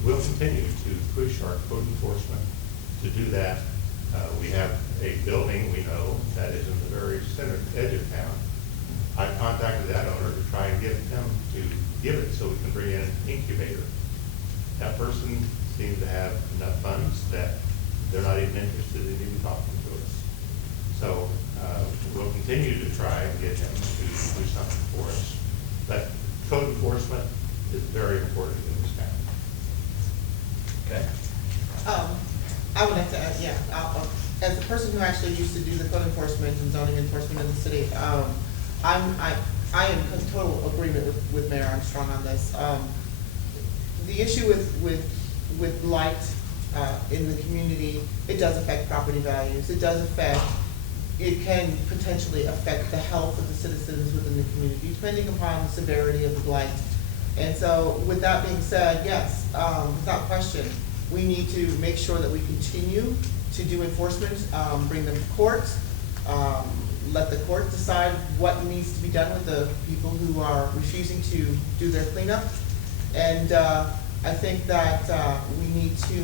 We'll continue to push our code enforcement to do that. We have a building we know that is in the very center edge of town. I've contacted that owner to try and get him to give it so we can bring in an incubator. That person seems to have enough funds that they're not even interested in even talking to us. So we'll continue to try and get him to do something for us. But code enforcement is very important in this town. Okay. I would like to add, as the person who actually used to do the code enforcement and zoning enforcement in the city, I am in total agreement with Mayor Armstrong on this. The issue with light in the community, it does affect property values. It can potentially affect the health of the citizens within the community, depending upon the severity of the blight. And so with that being said, yes, without question, we need to make sure that we continue to do enforcement, bring them to court, let the court decide what needs to be done with the people who are refusing to do their cleanup. And I think that we need to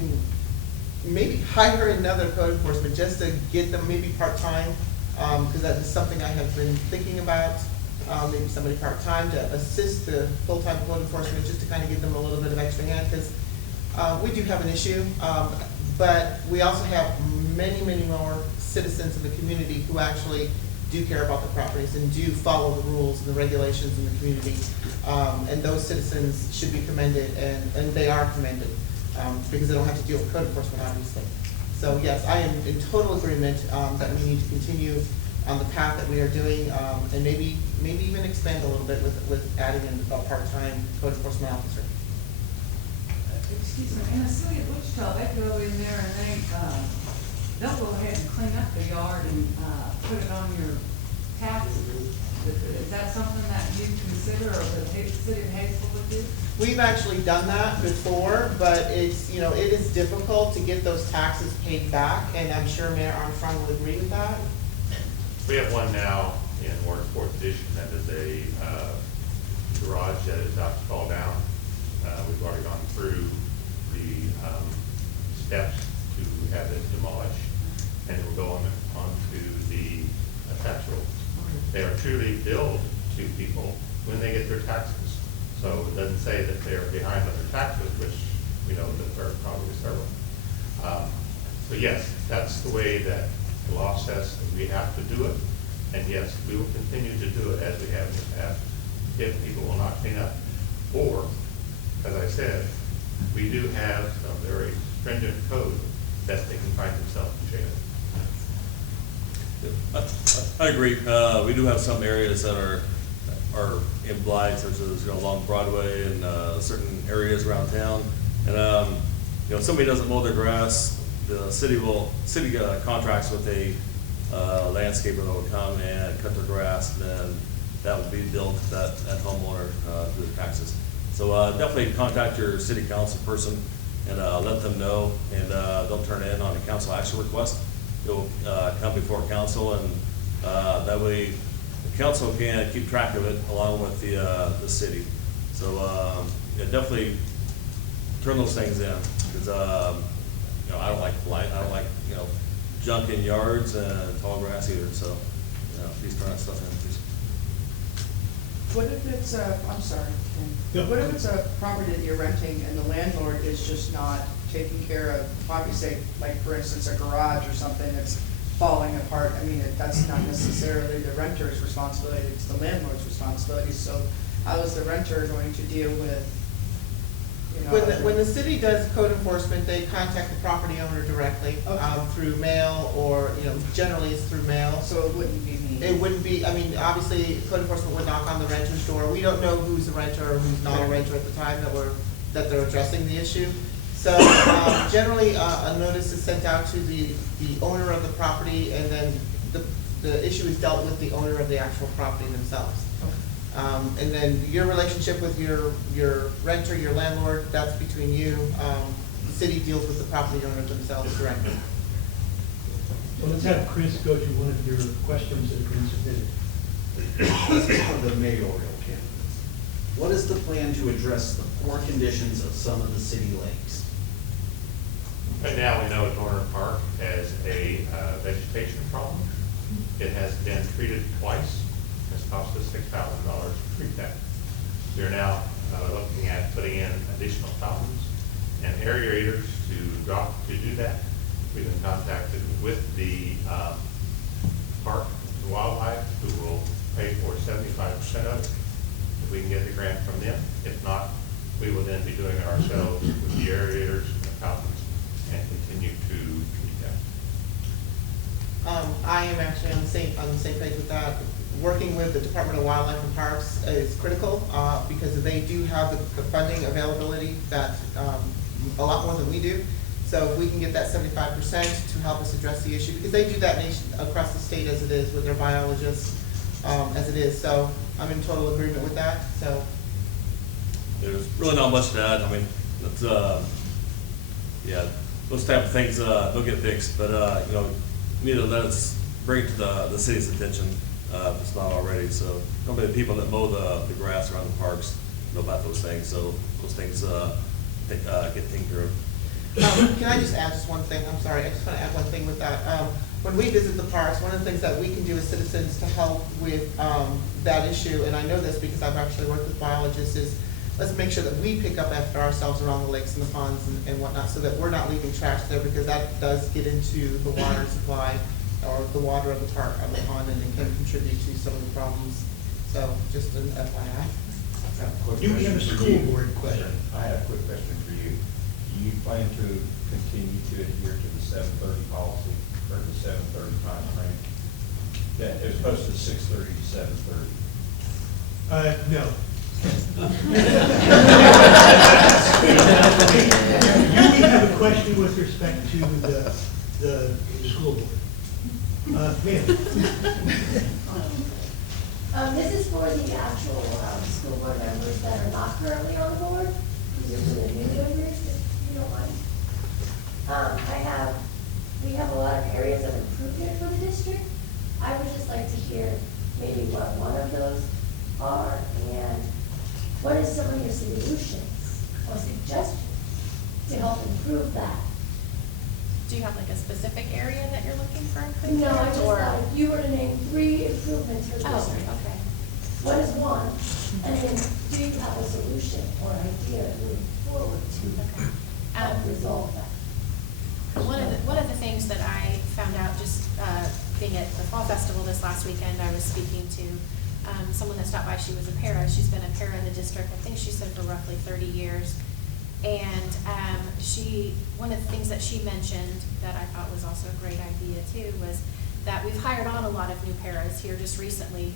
maybe hire another code enforcement just to get them maybe part-time, because that is something I have been thinking about. Maybe somebody part-time to assist the full-time code enforcement, just to kind of give them a little bit of extra hand, because we do have an issue, but we also have many, many more citizens in the community who actually do care about the properties and do follow the rules and the regulations in the community. And those citizens should be commended, and they are commended, because they don't have to deal with code enforcement, obviously. So yes, I am in total agreement that we need to continue on the path that we are doing, and maybe even expand a little bit with adding in a part-time code enforcement officer. Excuse me, in the city of Wichita, they go in there and they'll go ahead and clean up the yard and put it on your taxes. Is that something that you consider, or the city of Haysville would do? We've actually done that before, but it's, it is difficult to get those taxes paid back, and I'm sure Mayor Armstrong would agree with that. We have one now in Ward 4th Edition that is a garage that is about to fall down. We've already gone through the steps to have it demolished, and it will go on to the tax rolls. They are truly billed to people when they get their taxes. So it doesn't say that they are behind on their taxes, which we know that there are probably several. So yes, that's the way that the law says that we have to do it. And yes, we will continue to do it as we have in the past if people will not clean up. Or, as I said, we do have some very stringent code that they can find themselves in jail. I agree. We do have some areas that are in blight, such as along Broadway and certain areas around town. And if somebody doesn't mow their grass, the city contracts with a landscaper that would come and cut their grass, and then that would be billed to that homeowner through the taxes. So definitely contact your city council person and let them know, and they'll turn in on a council action request. It'll come before council, and that way the council can keep track of it along with the city. So yeah, definitely turn those things in, because you know, I don't like blight, I don't like, you know, junk in yards and tall grass either. So you know, please turn that stuff in, please. What if it's I'm sorry, Yeah. Ken. What if it's a property that you're renting and the landlord is just not taking care of, obviously, like for instance, a garage or something that's falling apart? I mean, that's not necessarily the renter's responsibility, it's the landlord's responsibility. So how is the renter going to deal with, you know? When the city does code enforcement, they contact the property owner directly, Okay. through mail, or, you know, generally it's through mail. So it wouldn't be me? It wouldn't be, I mean, obviously, code enforcement would knock on the renter's door. We don't know who's a renter or who's not a renter at the time that they're addressing the issue. So, generally, a notice is sent out to the owner of the property, and then the issue is dealt with the owner of the actual property themselves. And then your relationship with your renter, your landlord, that's between you. The city deals with the property owner themselves directly. So let's have Chris go to one of your questions that have been submitted. This is for the mayoral candidates. What is the plan to address the poor conditions of some of the city lakes? Right now, we know Dorner Park has a vegetation problem. It has been treated twice. It's cost us $6,000 to treat that. We're now looking at putting in additional fountains and aerators to do that. We've been contacted with the park and wildlife, who will pay for 75% of it if we can get the grant from them. If not, we will then be doing it ourselves with the aerators and the fountains, and continue to treat that. I am actually on the same page with that. Working with the Department of Wildlife and Parks is critical, because they do have the funding availability that a lot more than we do. So if we can get that 75% to help us address the issue, because they do that across the state as it is with their biologists, as it is. So I'm in total agreement with that. So There's really not much to add. I mean, that's, yeah, those type of things don't get fixed, but you know, we need to let us bring it to the city's attention if it's not already. So probably the people that mow the grass around the parks know about those things. So those things get taken care of. can I just add just one thing? I'm sorry, I just want to add one thing with that. When we visit the parks, one of the things that we can do as citizens to help with that issue, and I know this because I've actually worked with biologists, is let's make sure that we pick up after ourselves around the lakes and the ponds and whatnot, so that we're not leaving trash there, because that does get into the water supply or the water of the park, of the pond, and it can contribute to some of the problems. So just an FYI. Do we have a school board question? I had a quick question for you. Do you plan to continue to adhere to the 7:30 policy, or the 7:30 time frame? Yeah, it was posted 6:30 to 7:30. No. Do we have a question with respect to the school board? Ma'am. This is for the actual school board members that are not currently on the board. These are for the new members, if you don't mind. We have a lot of areas of improvement for the district. I would just like to hear maybe what one of those are, and what is some of your solutions or suggestions to help improve that? Do you have like a specific area that you're looking for improvement? No, I just or- thought if you were to name 3 improvements for the Oh, district, okay. what is one? And then do you have a solution or idea moving forward to help resolve that? One of the things that I found out just being at the Fall Festival this last weekend, I was speaking to someone that stopped by. She was a para. She's been a para in the district, I think she said, for roughly 30 years. And one of the things that she mentioned that I thought was also a great idea too was that we've hired on a lot of new paras here just recently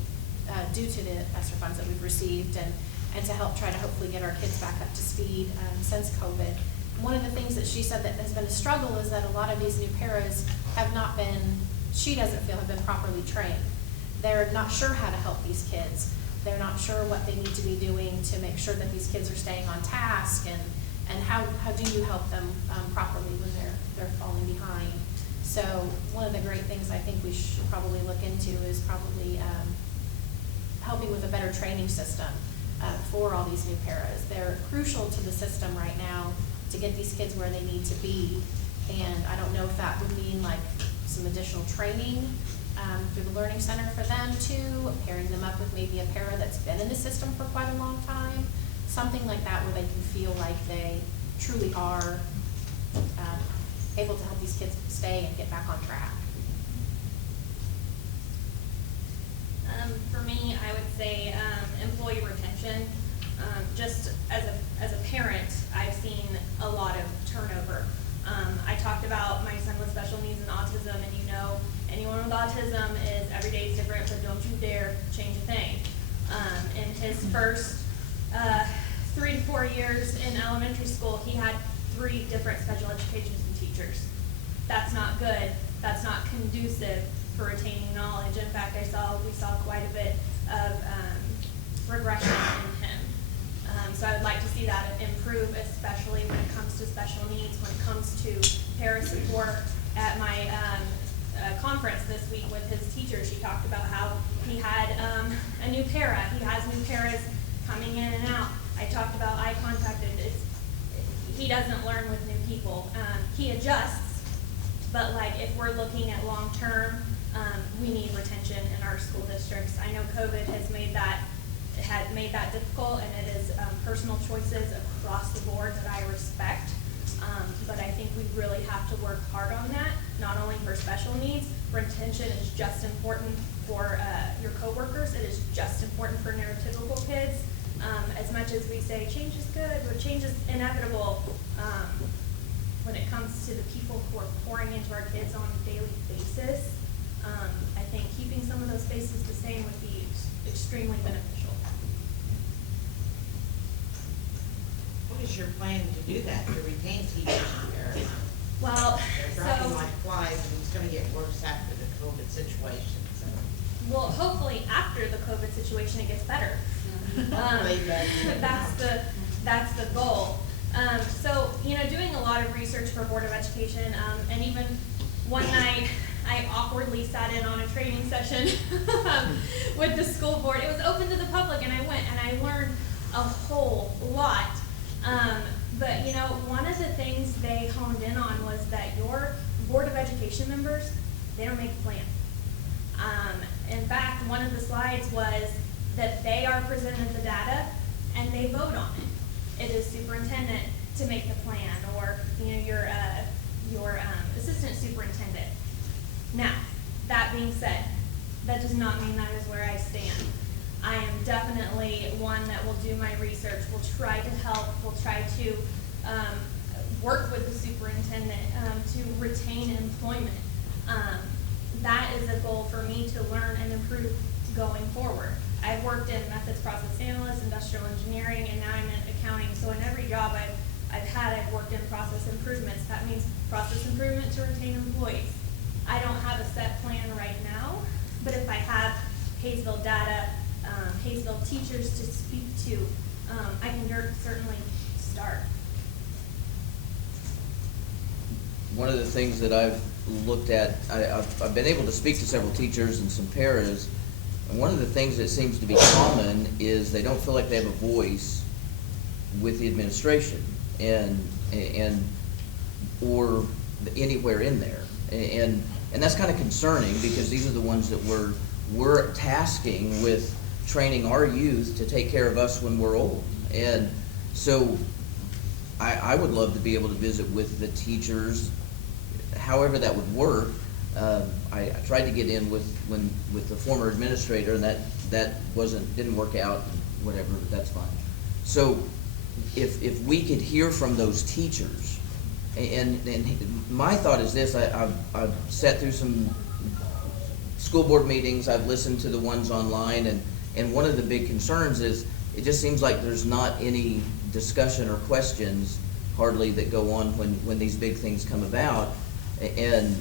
due to the ESSER funds that we've received, and to help try to hopefully get our kids back up to speed since COVID. One of the things that she said that has been a struggle is that a lot of these new paras have not been she doesn't feel have been properly trained. They're not sure how to help these kids. They're not sure what they need to be doing to make sure that these kids are staying on task, and how do you help them properly when they're falling behind. So one of the great things I think we should probably look into is probably helping with a better training system for all these new paras. They're crucial to the system right now to get these kids where they need to be, and I don't know if that would mean like some additional training through the Learning Center for them too, pairing them up with maybe a para that's been in the system for quite a long time, something like that where they can feel like they truly are able to help these kids stay and get back on track. For me, I would say employee retention. Just as a parent, I've seen a lot of turnover. I talked about my son with special needs and autism, and you know, anyone with autism is every day is different, but don't you dare change a thing. In his first 3 to 4 years in elementary school, he had 3 different special education teachers. That's not good. That's not conducive for retaining knowledge. In fact, we saw quite a bit of regression in him. So I would like to see that improve, especially when it comes to special needs, when it comes to para support. At my conference this week with his teacher, she talked about how he had a new para. He has new paras coming in and out. I talked about eye contact, and he doesn't learn with new people. He adjusts, but like if we're looking at long term, we need retention in our school districts. I know COVID has made that difficult, and it is personal choices across the board that I respect. But I think we really have to work hard on that, not only for special needs. Retention is just important for your coworkers. It is just important for neurotypical kids. As much as we say change is good or change is inevitable, when it comes to the people who are pouring into our kids on a daily basis, I think keeping some of those faces the same would be extremely beneficial. What is your plan to do that, to retain teachers and paras? Well, they're dropping like flies, and it's going to get worse after the COVID situation. So. Well, hopefully after the COVID situation it gets better. That's the goal. So, you know, doing a lot of research for Board of Education, and even one night I awkwardly sat in on a training session with the school board. It was open to the public, and I went and I learned a whole lot. But, you know, one of the things they honed in on was that your Board of Education members, they don't make a plan. In fact, one of the slides was that they are presented the data and they vote on it. It is superintendent to make the plan, or you know, your assistant superintendent. Now, that being said, that does not mean that is where I stand. I am definitely one that will do my research, will try to help, will try to work with the superintendent to retain employment. That is a goal for me to learn and improve going forward. I've worked in methods process analyst, industrial engineering, and now I'm in accounting. So in every job I've worked in process improvements. That means process improvement to retain employees. I don't have a set plan right now, but if I have Haysville data, Haysville teachers to speak to, I can certainly start. One of the things that I've looked at, I've been able to speak to several teachers and some paras, and one of the things that seems to be common is they don't feel like they have a voice with the administration or anywhere in there, and that's kind of concerning, because these are the ones that we're tasking with training our youth to take care of us when we're old. And so I would love to be able to visit with the teachers, however that would work. I tried to get in with the former administrator, and that didn't work out, whatever, but that's fine. So if we could hear from those teachers, and my thought is this, I've sat through some school board meetings, I've listened to the ones online, and one of the big concerns is it just seems like there's not any discussion or questions hardly that go on when these big things come about. And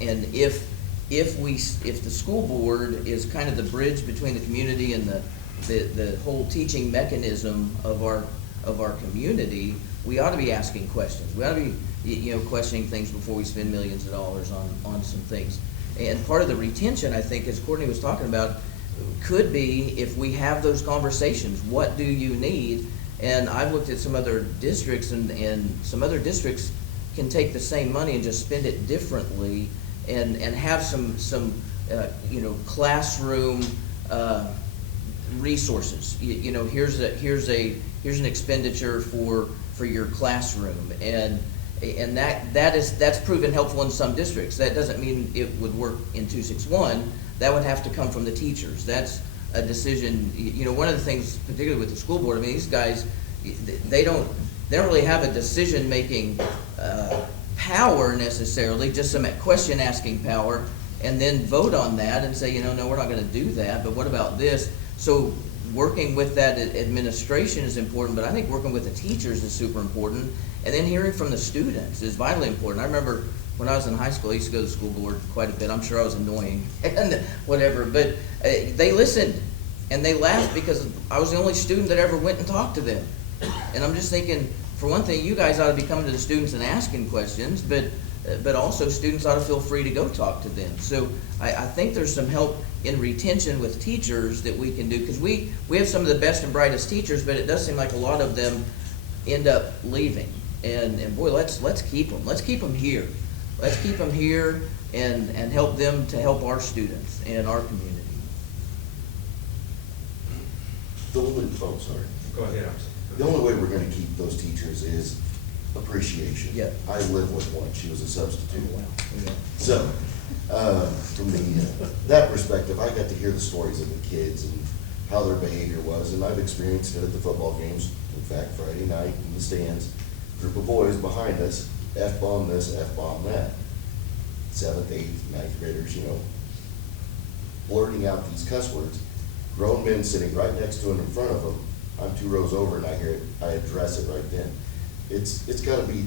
if if the school board is kind of the bridge between the community and the whole teaching mechanism of our community, we ought to be asking questions. We ought to be, questioning things before we spend millions of dollars on some things. And part of the retention, I think, as Courtney was talking about, could be if we have those conversations. What do you need? And I've looked at some other districts, and some other districts can take the same money and just spend it differently, and have some classroom resources. Here's an expenditure for your classroom, and that's proven helpful in some districts. That doesn't mean it would work in 261. That would have to come from the teachers. That's a decision. One of the things, particularly with the school board, I mean, these guys, they don't really have a decision-making power necessarily, just some question-asking power, and then vote on that and say, no, we're not going to do that, but what about this? So working with that administration is important, but I think working with the teachers is super important, and then hearing from the students is vitally important. I remember when I was in high school, I used to go to the school board quite a bit. I'm sure I was annoying and whatever, but they listened and they laughed because I was the only student that ever went and talked to them. And I'm just thinking, for one thing, you guys ought to be coming to the students and asking questions, but also students ought to feel free to go talk to them. So I think there's some help in retention with teachers that we can do, because we have some of the best and brightest teachers, but it does seem like a lot of them end up leaving. And boy, let's keep them. Let's keep them here. Let's keep them here and help them to help our students and our community. The only, oh, sorry. Go ahead. The only way we're gonna keep those teachers is appreciation. Yeah. I live with one, she was a substitute. Yeah. So, from that perspective, I got to hear the stories of the kids and how their behavior was, and I've experienced it at the football games. In fact, Friday night in the stands, group of boys behind us, F-bomb this, F-bomb that. 7th, 8th, 9th graders, blurting out these cuss words. Grown men sitting right next to them in front of them. I'm 2 rows over and I hear it, I address it right then. It's gotta be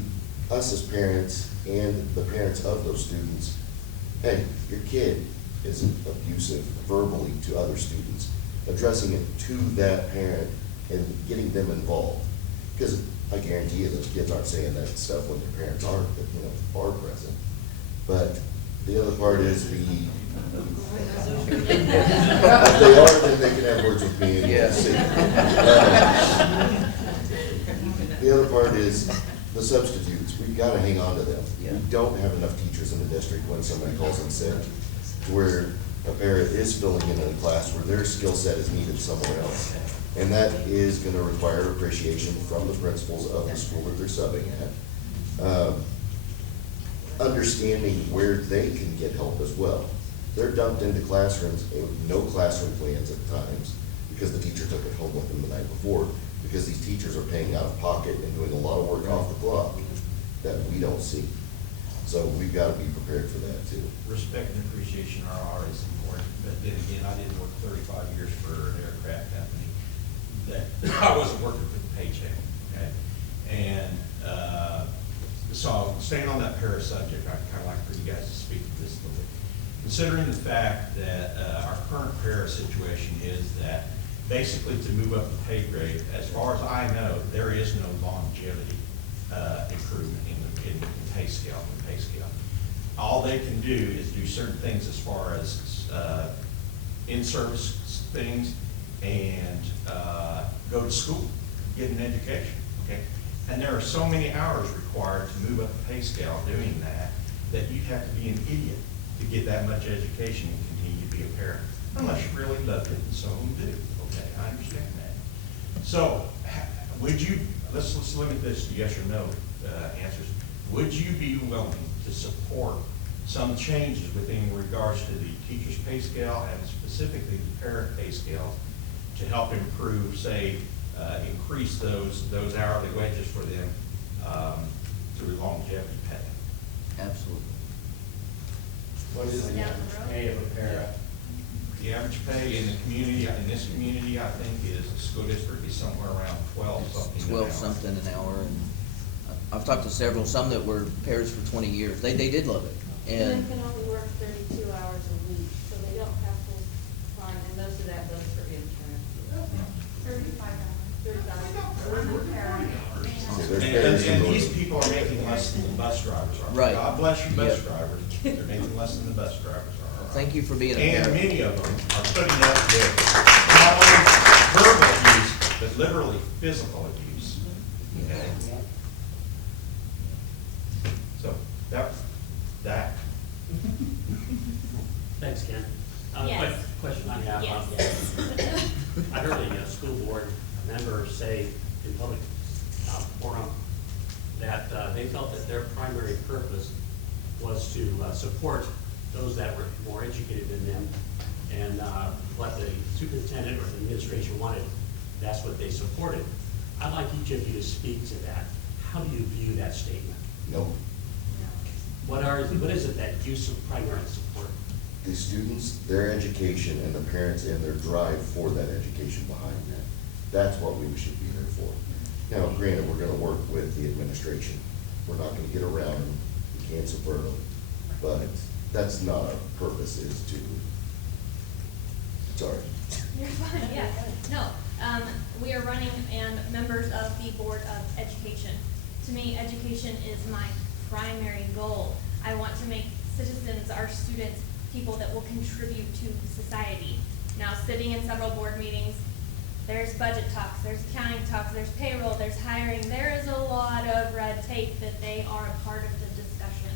us as parents and the parents of those students. Hey, your kid is abusive verbally to other students. Addressing it to that parent and getting them involved. Because I guarantee you those kids aren't saying that stuff when their parents aren't, are present. But the other part is if they are, then they can have words with me and Yeah. see. The other part is the substitutes. We've got to hang on to them. Yeah. We don't have enough teachers in the district when somebody calls in sick, where a parent is filling in a class where their skill set is needed somewhere else. And that is going to require appreciation from the principals of the school that they're subbing at. Understanding where they can get help as well. They're dumped into classrooms with no classroom plans at times because the teacher took it home with them the night before, because these teachers are paying out of pocket and doing a lot of work off the clock that we don't see. So we've got to be prepared for that too. Respect and appreciation are always important, but then again, I did work 35 years for an aircraft company that I wasn't working for the paycheck, okay? And so staying on that para subject, I'd kind of like for you guys to speak to this a little bit. Considering the fact that our current para situation is that basically to move up the pay grade, as far as I know, there is no longevity improvement in the pay scale. All they can do is do certain things as far as in-service things and go to school, get an education, okay? And there are so many hours required to move up the pay scale doing that, that you'd have to be an idiot to get that much education and continue to be a parent, unless you really loved it, and some of them do, okay? I understand that. So, would you, let's limit this to yes or no answers. Would you be willing to support some changes within regards to the teacher's pay scale and specifically the parent pay scale to help improve, say, increase those hourly wages for them through longevity pay? Absolutely. What is the average pay of a para? The average pay in the community, in this community, I think is, the school district is somewhere around 12 something an hour. 12 something an hour, and I've talked to some that were pairs for 20 years. They did love it. And can only work 32 hours a week, so they don't have full time, and most of that goes for insurance. 35 hours. 35 hours. I'm a parent. And these people are making less than the bus drivers are. Right. God bless you, bus Yep. drivers. They're making less than the bus drivers are. thank you for being a And parent. many of them are putting up with not only verbal abuse, but literally physical abuse. Okay? So, that. Thanks, Ken. Yes. Question I have. Yes. I heard a school board member say in public forum that they felt that their primary purpose was to support those that were more educated than them, and what the superintendent or the administration wanted, that's what they supported. I'd like each of you to speak to that. How do you view that statement? No. What is it that you primarily support? The students, their education, and the parents and their drive for that education behind that. That's what we should be there for. Now, granted, we're gonna work with the administration. We're not gonna get around them, we can't subvert them, but that's not our purpose, is to, sorry. You're fine, yeah. No, we are running and members of the Board of Education. To me, education is my primary goal. I want to make citizens, our students, people that will contribute to society. Now, sitting in several board meetings, there's budget talks, there's accounting talks, there's payroll, there's hiring. There is a lot of red tape that they are a part of the discussion.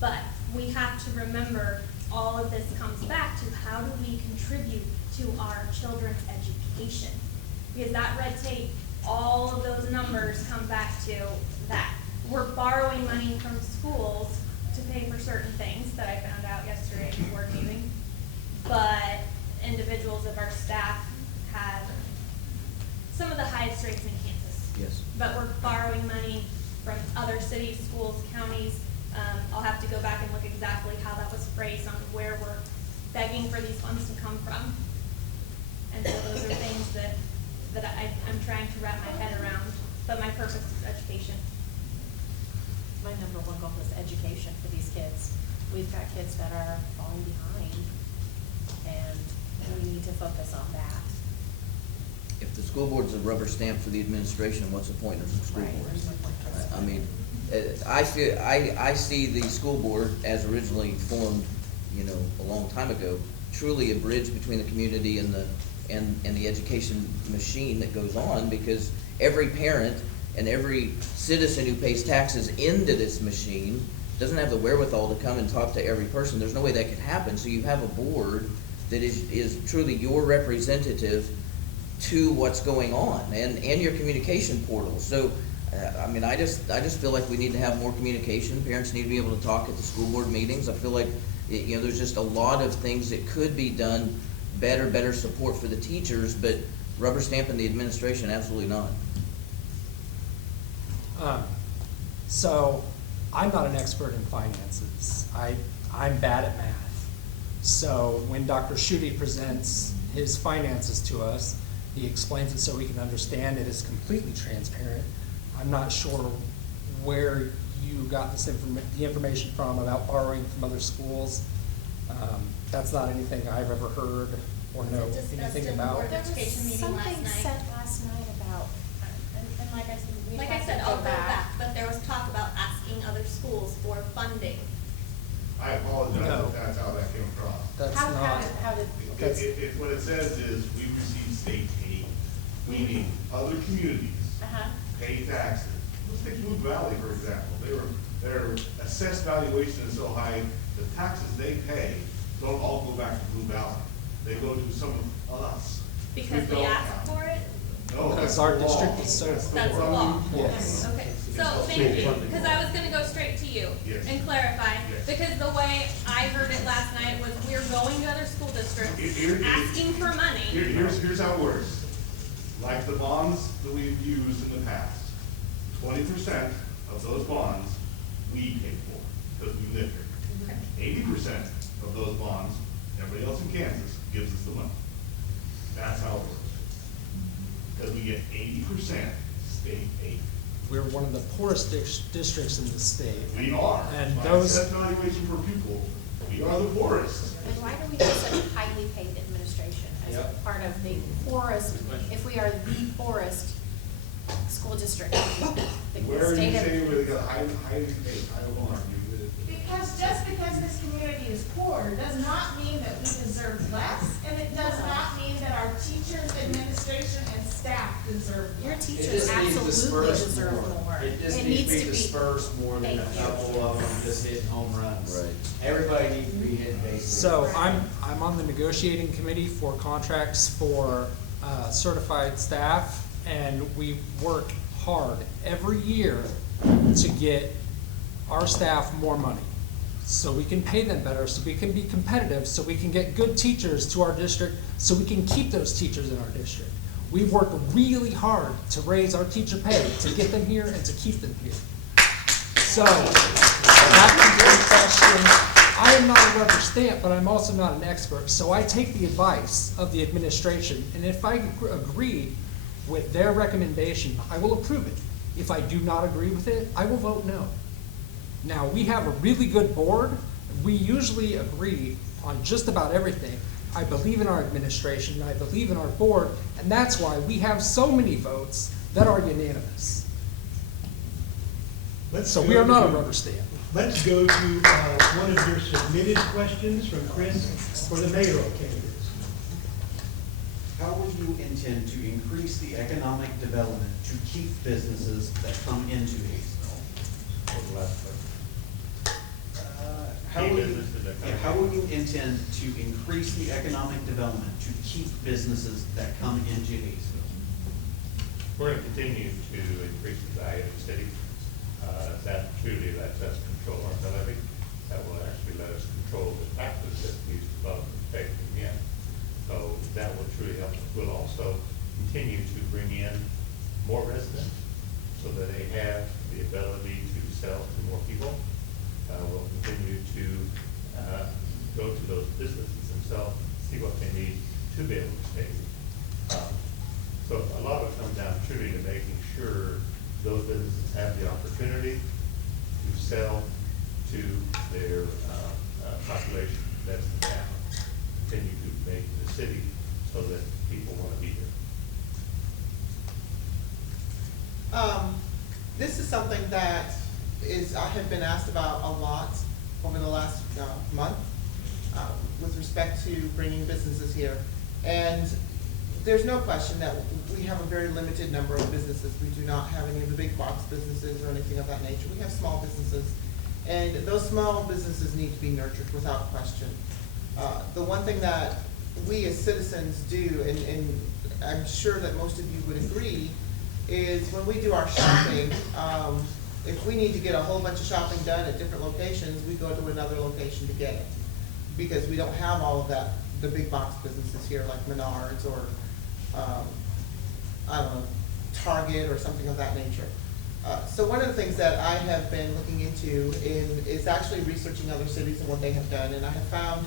But we have to remember all of this comes back to how do we contribute to our children's education? Because that red tape, all of those numbers come back to that. We're borrowing money from schools to pay for certain things that I found out yesterday at the board meeting. But individuals of our staff have some of the highest rates in Kansas. Yes. But we're borrowing money from other cities, schools, counties. I'll have to go back and look exactly how that was phrased on where we're begging for these funds to come from. And so those are things that I'm trying to wrap my head around, but my purpose is education. My number one goal is education for these kids. We've got kids that are falling behind, and we need to focus on that. If the school board's a rubber stamp for the administration, what's the point of the school Right, board? there's no point to it. I mean, I see the school board as originally formed, a long time ago, truly a bridge between the community and the education machine that goes on, because every parent and every citizen who pays taxes into this machine doesn't have the wherewithal to come and talk to every person. There's no way that could happen. So you have a board that is truly your representative to what's going on, and your communication portal. So, I just feel like we need to have more communication. Parents need to be able to talk at the school board meetings. I feel like, there's just a lot of things that could be done better support for the teachers, but rubber stamping the administration, absolutely not. So, I'm not an expert in finances. I'm bad at math. So when Dr. Schutte presents his finances to us, he explains it so we can understand it. It's completely transparent. I'm not sure where you got the information from about borrowing from other schools. That's not anything I've ever heard or know anything about. There was Education meeting something last night. said last night about, and like I said, We'd Like I have said, to I'll go go back. back, but there was talk about asking other schools for funding. I apologize No. if that's how that came across. That's How not. did, That's- What it says is, we receive state aid, meaning other communities pay taxes. Let's take Blue Valley, for example. Their assessed valuation is so high, the taxes they pay don't all go back to Blue Valley. They go to some of us. Because we don't asked have. for it? No, Because that's our the law. district is so- That's the law. Yes. Okay, so thank you, because I was gonna go straight to you Yes. and clarify, Yes. because the way I heard it last night was we're going to other school districts, asking for money. Here's how it works. Like the bonds that we've used in the past, 20% of those bonds we pay for, because we live here. 80% of those bonds, everybody else in Kansas gives us the money. That's how it works. Because we get 80% state aid. we're one of the poorest districts in the state. We are. And By those, assessed valuation per pupil, we are the poorest. And why do we have such highly paid administration as Yep. part of the poorest, if we are the poorest school district? Where are you saying where they got highly paid? I don't know. Because just because this community is poor does not mean that we deserve less, and it does not mean that our teachers, administration, and staff deserve less. Your It teachers just needs absolutely dispersed deserve more. more. It just It needs to be be- dispersed more than a Thank you. couple of them just hitting home runs. Right. Everybody needs to be hitting bases. so I'm on the negotiating committee for contracts for certified staff, and we work hard every year to get our staff more money, so we can pay them better, so we can be competitive, so we can get good teachers to our district, so we can keep those teachers in our district. We've worked really hard to raise our teacher pay, to get them here and to keep them here. So, back to your question, I am not a rubber stamp, but I'm also not an expert, so I take the advice of the administration, and if I agree with their recommendation, I will approve it. If I do not agree with it, I will vote no. Now, we have a really good board. We usually agree on just about everything. I believe in our administration, I believe in our board, and that's why we have so many votes that are unanimous. So we are not a rubber stamp. Let's go to one of your submitted questions from Chris for the mayoral candidates. How will you intend to increase the economic development to keep businesses that come into Haysville? How will you intend to increase the economic development to keep businesses that come into Haysville? We're going to continue to increase the value of the city. That truly lets us control our levy. That will actually let us control the taxes that these developments pay in. So that will truly help us. We'll also continue to bring in more residents so that they have the ability to sell to more people. We'll continue to go to those businesses themselves, see what they need to be able to stay. So a lot of it comes down truly to making sure those businesses have the opportunity to sell to their population that's in town, continue to make the city so that people want to be here. This is something that I have been asked about a lot over the last month with respect to bringing businesses here. And there's no question that we have a very limited number of businesses. We do not have any of the big box businesses or anything of that nature. We have small businesses, and those small businesses need to be nurtured without question. The one thing that we as citizens do, and I'm sure that most of you would agree, is when we do our shopping, if we need to get a whole bunch of shopping done at different locations, we go to another location to get it. Because we don't have all of that, the big box businesses here like Menards or, I don't know, Target or something of that nature. So one of the things that I have been looking into is actually researching other cities and what they have done. And I have found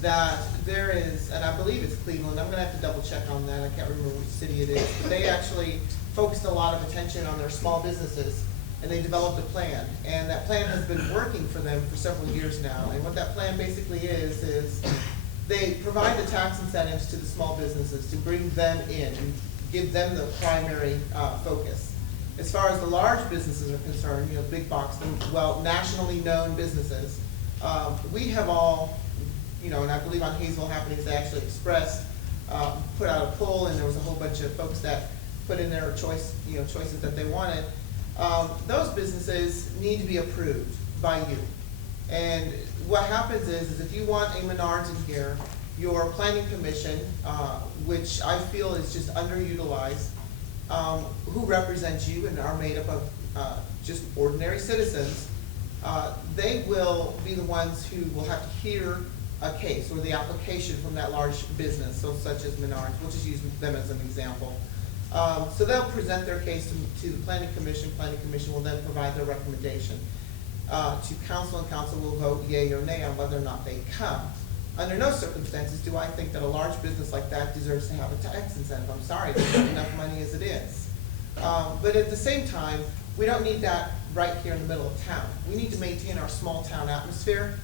that there is, and I believe it's Cleveland, I'm gonna have to double check on that, I can't remember which city it is, but they actually focused a lot of attention on their small businesses, and they developed a plan. And that plan has been working for them for several years now. And what that plan basically is they provide the tax incentives to the small businesses to bring them in and give them the primary focus. As far as the large businesses are concerned, you know, big box, well, nationally known businesses, we have all, you know, and I believe on Haysville Happenings, they actually expressed, put out a poll, and there was a whole bunch of folks that put in their choices that they wanted. Those businesses need to be approved by you. And what happens is if you want a Menards in here, your planning commission, which I feel is just underutilized, who represent you and are made up of just ordinary citizens, they will be the ones who will have to hear a case or the application from that large business, so such as Menards. We'll just use them as an example. So they'll present their case to the planning commission. Planning commission will then provide their recommendation to council, and council will vote yea or nay on whether or not they come. Under no circumstances do I think that a large business like that deserves to have a tax incentive. I'm sorry, there's not enough money as it is. But at the same time, We don't need that right here in the middle of town. We need to maintain our small town atmosphere.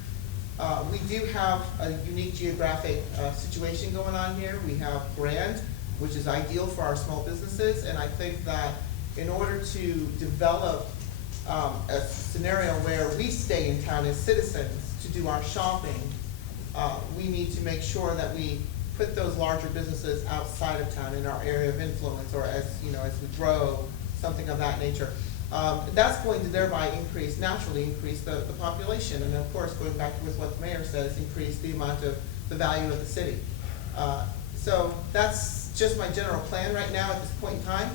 We do have a unique geographic situation going on here. We have Grand, which is ideal for our small businesses, and I think that in order to develop a scenario where we stay in town as citizens to do our shopping, we need to make sure that we put those larger businesses outside of town in our area of influence, or as we grow, something of that nature. That's going to thereby naturally increase the population, and of course, going back with what the mayor says, increase the amount of the value of the city. So that's just my general plan right now at this point in time.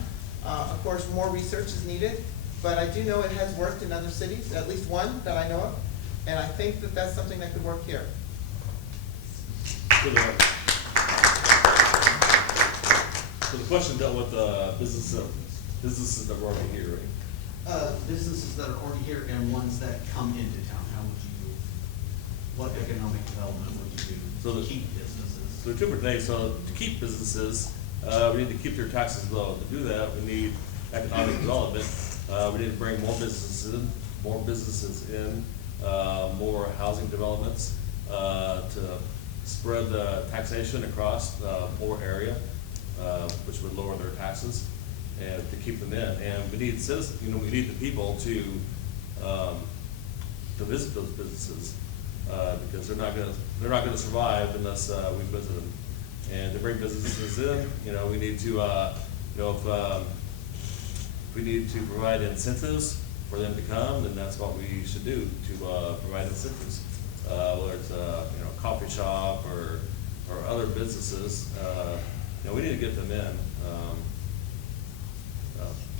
Of course, more research is needed, but I do know it has worked in other cities, at least one that I know of, and I think that that's something that could work here. So the question dealt with businesses that were already here, right? Businesses that are already here and ones that come into town, what economic development would you do to keep businesses? So there are two different things. So to keep businesses, we need to keep their taxes low. To do that, we need economic development. We need to bring more businesses in, more housing developments, to spread the taxation across more area, which would lower their taxes, and to keep them in. And we need citizens, we need the people to visit those businesses, because they're not gonna survive unless we visit them. And to bring businesses in, we need to, if we need to provide incentives for them to come, then that's what we should do, to provide incentives. Whether it's a coffee shop or other businesses, we need to get them in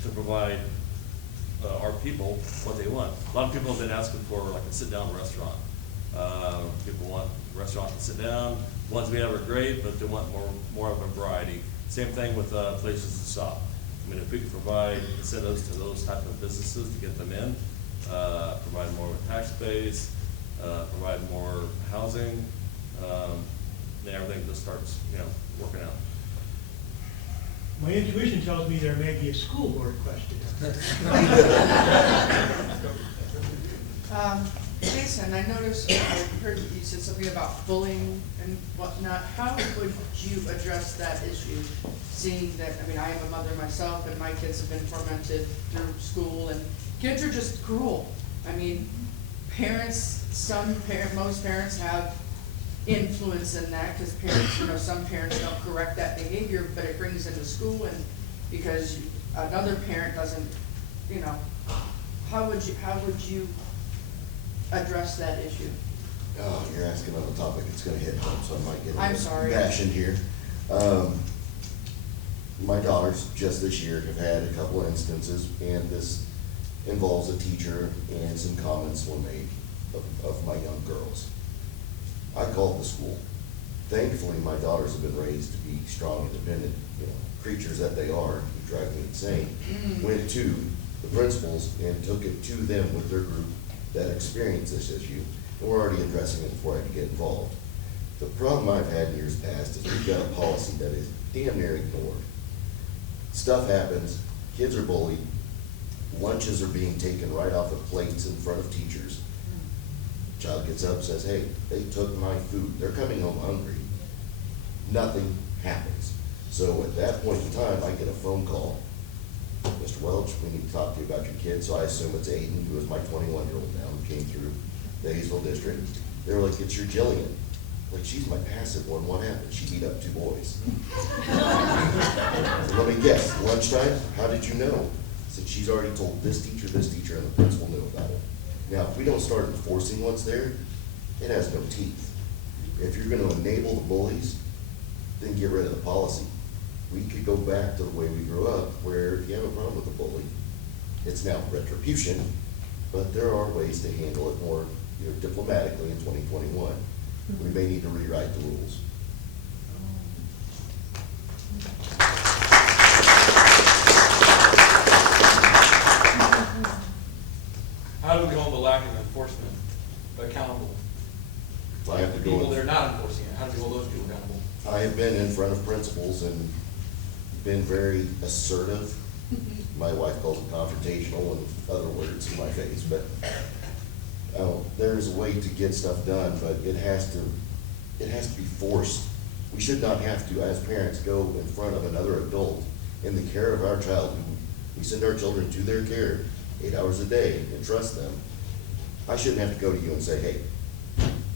to provide our people what they want. A lot of people have been asking for like a sit-down restaurant. People want restaurants to sit down. The ones we have are great, but they want more of a variety. Same thing with places to shop. I mean, if we could provide incentives to those type of businesses to get them in, provide more of a tax base, provide more housing, then everything just starts, working out. My intuition tells me there may be a school board question. Jason, I noticed, I heard you said something about bullying and whatnot. How would you address that issue? Seeing that, I am a mother myself, and my kids have been tormented through school, and kids are just cruel. Most parents have influence in that, because parents, some parents don't correct that behavior, but it brings into school, and because another parent doesn't, how would you address that issue? Oh, you're asking on a topic that's gonna hit home, so I might get I'm sorry. passionate here. My daughters, just this year, have had a couple of instances, and this involves a teacher, and some comments were made of my young girls. I called the school. Thankfully, my daughters have been raised to be strong, independent, creatures that they are, who drive me insane. Went to the principals and took it to them with their group that experienced this issue, and we're already addressing it before I could get involved. The problem I've had in years past is we've got a policy that is damn near ignored. Stuff happens, kids are bullied, lunches are being taken right off of plates in front of teachers. Child gets up, says, hey, they took my food, they're coming home hungry. Nothing happens. So at that point in time, I get a phone call. Mr. Welch, we need to talk to you about your kid. So I assume it's Aiden, who is my 21-year-old now, who came through the Haysville district. They were like, it's your Jillian. Like, she's my passive one. What happened? She beat up 2 boys. Let me guess, lunchtime, how did you know? I said, she's already told this teacher, and the principal knew about it. Now, if we don't start enforcing what's there, it has no teeth. If you're gonna enable the bullies, then get rid of the policy. We could go back to the way we grew up, where if you have a problem with a bully, it's now retribution, but there are ways to handle it more diplomatically in 2021. We may need to rewrite the rules. How do we hold the lack of enforcement accountable? I have to go People that are not enforcing it, how do we hold those people accountable? I have been in front of principals and been very assertive My wife calls it confrontational and other words in my face, but there's a way to get stuff done, but it has to be forced. We should not have to, as parents, go in front of another adult in the care of our child. We send our children to their care 8 hours a day and trust them. I shouldn't have to go to you and say, hey,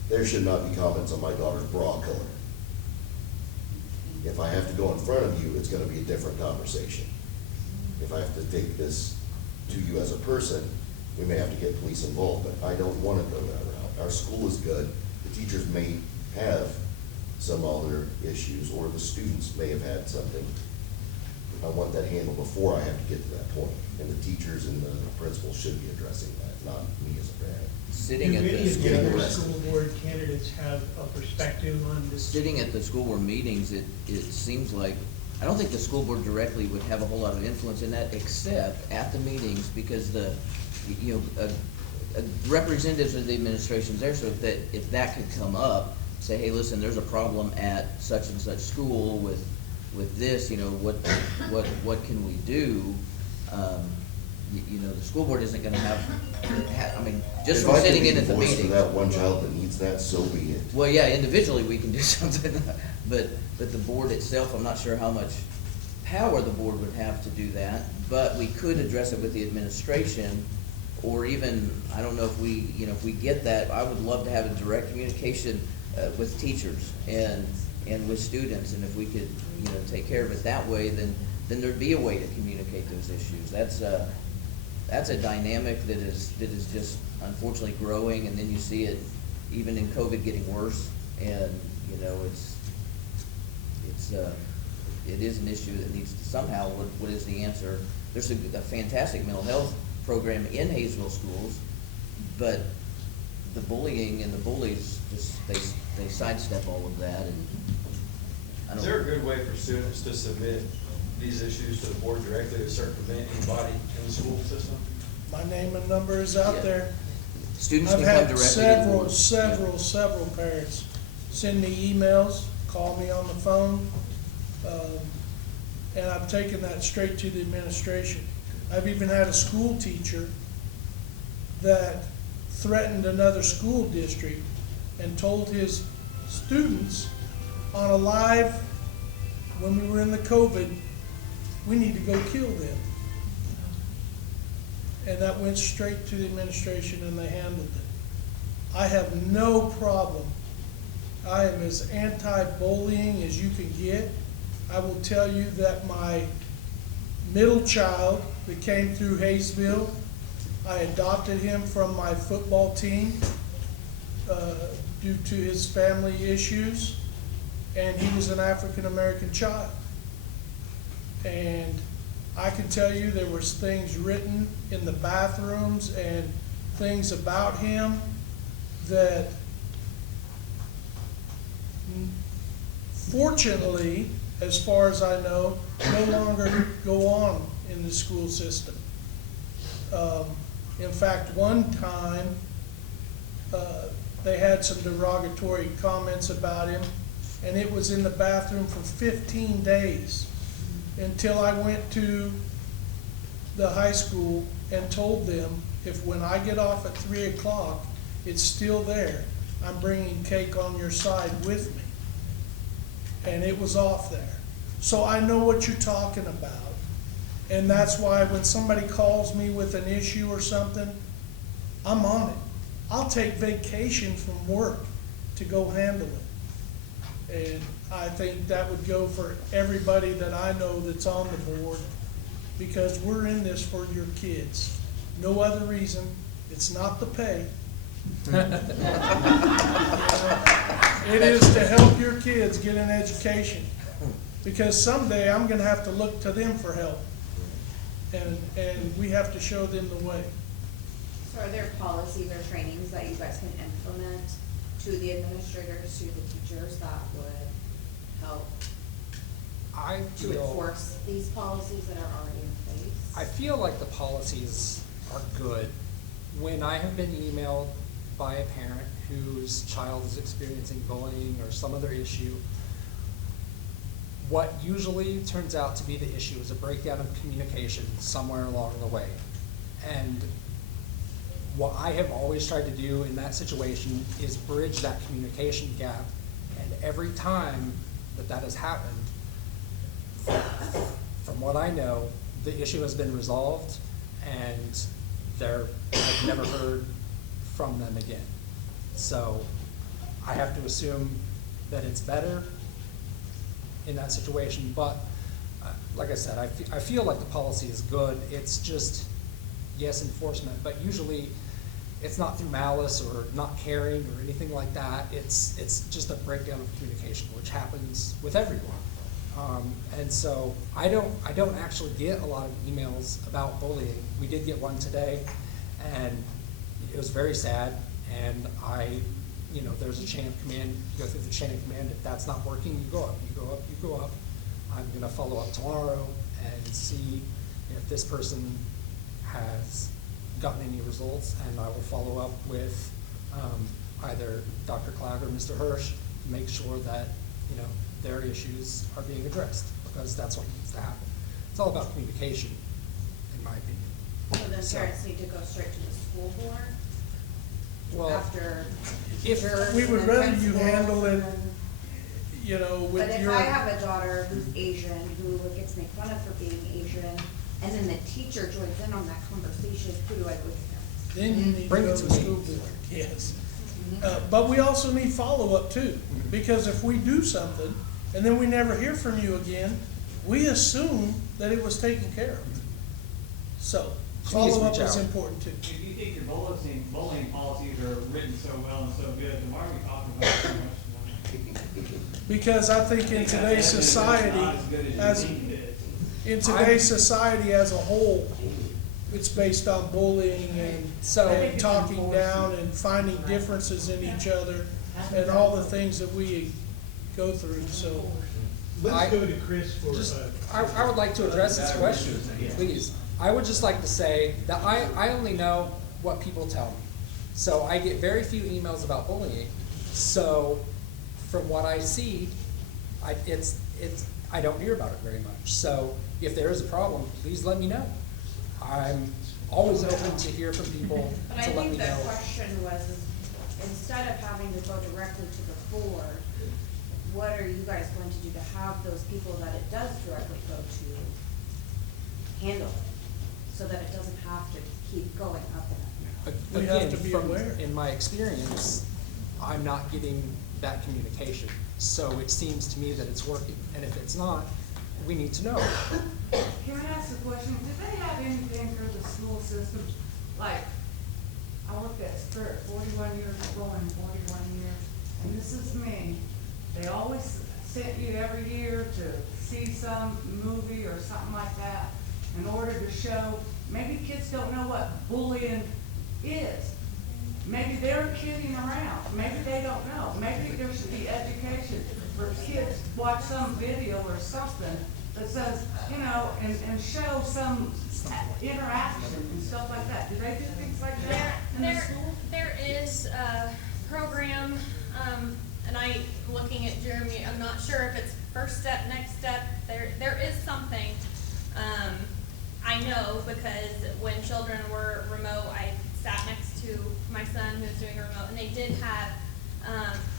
there should not be comments on my daughter's bra color. If I have to go in front of you, it's gonna be a different conversation. If I have to take this to you as a person, we may have to get police involved, but I don't wanna go that route. Our school is good. The teachers may have some other issues, or the students may have had something. I want that handled before I have to get to that point. And the teachers and the principals should be addressing that, not me as a parent. Sitting Do at any the of the school other board, school board candidates have a perspective on this? sitting at the school board meetings, it seems like, I don't think the school board directly would have a whole lot of influence in that, except at the meetings, because representatives of the administration's there, so if that could come up, say, hey, listen, there's a problem at such and such school with this, what can we do? The school board isn't gonna have, I mean, just from sitting in at the meeting. For that one child that needs that, so be it. Well, yeah, individually we can do something, but the board itself, I'm not sure how much power the board would have to do that, but we could address it with the administration, or even, I don't know if we get that, I would love to have a direct communication with teachers and with students, and if we could, take care of it that way, then there'd be a way to communicate those issues. That's a dynamic that is just unfortunately growing, and then you see it even in COVID getting worse, and it is an issue that needs to somehow, what is the answer? There's a fantastic mental health program in Haysville schools, but the bullying and the bullies just they sidestep all of that, and Is there a good way for students to submit these issues to the board directly to circumvent anybody in the school system? My name and number is out there. Students I've can come had directly to the board. several parents send me emails, call me on the phone, and I've taken that straight to the administration. I've even had a school teacher that threatened another school district and told his students on a live, when we were in the COVID, we need to go kill them. And that went straight to the administration and they handled it. I have no problem. I am as anti-bullying as you can get. I will tell you that my middle child that came through Haysville, I adopted him from my football team due to his family issues, and he was an African-American child. And I can tell you there was things written in the bathrooms and things about him that fortunately, as far as I know, no longer go on in the school system. In fact, one time, they had some derogatory comments about him, and it was in the bathroom for 15 days until I went to the high school and told them, if when I get off at 3 o'clock, it's still there, I'm bringing cake on your side with me. And it was off there. So I know what you're talking about. And that's why when somebody calls me with an issue or something, I'm on it. I'll take vacation from work to go handle it. And I think that would go for everybody that I know that's on the board, because we're in this for your kids. No other reason. It's not the pay. It is to help your kids get an education, because someday I'm going to have to look to them for help, and we have to show them the way. So are there policies or trainings that you guys can implement to the administrators, to the teachers, that would help to enforce these policies that are already in place? I feel like the policies are good. When I have been emailed by a parent whose child is experiencing bullying or some other issue, what usually turns out to be the issue is a breakdown of communication somewhere along the way. And what I have always tried to do in that situation is bridge that communication gap. And every time that has happened, from what I know, the issue has been resolved and I've never heard from them again. So I have to assume that it's better in that situation, but like I said, I feel like the policy is good. It's just, yes, enforcement, but usually it's not through malice or not caring or anything like that. It's just a breakdown of communication, which happens with everyone. And so I don't actually get a lot of emails about bullying. We did get one today, and it was very sad. And there's a chain of command. You go through the chain of command. If that's not working, you go up, you go up, you go up. I'm going to follow up tomorrow and see if this person has gotten any results, and I will follow up with either Dr. Cloud or Mr. Hirsch to make sure that their issues are being addressed, because that's what needs to happen. It's all about communication, in my opinion. So the parents need to go straight to the school board? Well, after If we would rather you handle it, with But if your. I have a daughter who's Asian, who gets made fun of for being Asian, and then the teacher joins in on that conversation, who do I go to? Then you need to go to the school board, yes. But we also need follow-up too, because if we do something, and then we never hear from you again, we assume that it was taken care of. So, follow-up is important too. If you think your bullying policies are written so well and so good, then why are we talking about it so much tonight? Because I think in today's society, as a whole, it's based on bullying and talking down and finding differences in each other and all the things that we go through, so. Let's go to Chris for. I would like to address this question, please. I would just like to say that I only know what people tell me. So I get very few emails about bullying. So from what I see, I don't hear about it very much. So if there is a problem, please let me know. I'm always open to hear from people But to I let me think the know. question was, instead of having to go directly to the board, what are you guys going to do to have those people that it does directly go to handle it, so that it doesn't have to keep going up and up? We have to be aware. In my experience, I'm not getting that communication. So it seems to me that it's working. And if it's not, we need to know. Can I ask a question? Do they have anything for the school system? Like, I looked at Spirit, 41 years ago and 41 years, and this is me. They always sent you every year to see some movie or something like that in order to show, maybe kids don't know what bullying is. Maybe they're kidding around. Maybe they don't know. Maybe there should be education for kids, watch some video or something that says, and show some interaction and stuff like that. Do they do things like that in the school? There is a program, and looking at Jeremy, I'm not sure if it's first step, next step. There is something. I know because when children were remote, I sat next to my son who was doing remote, and they did have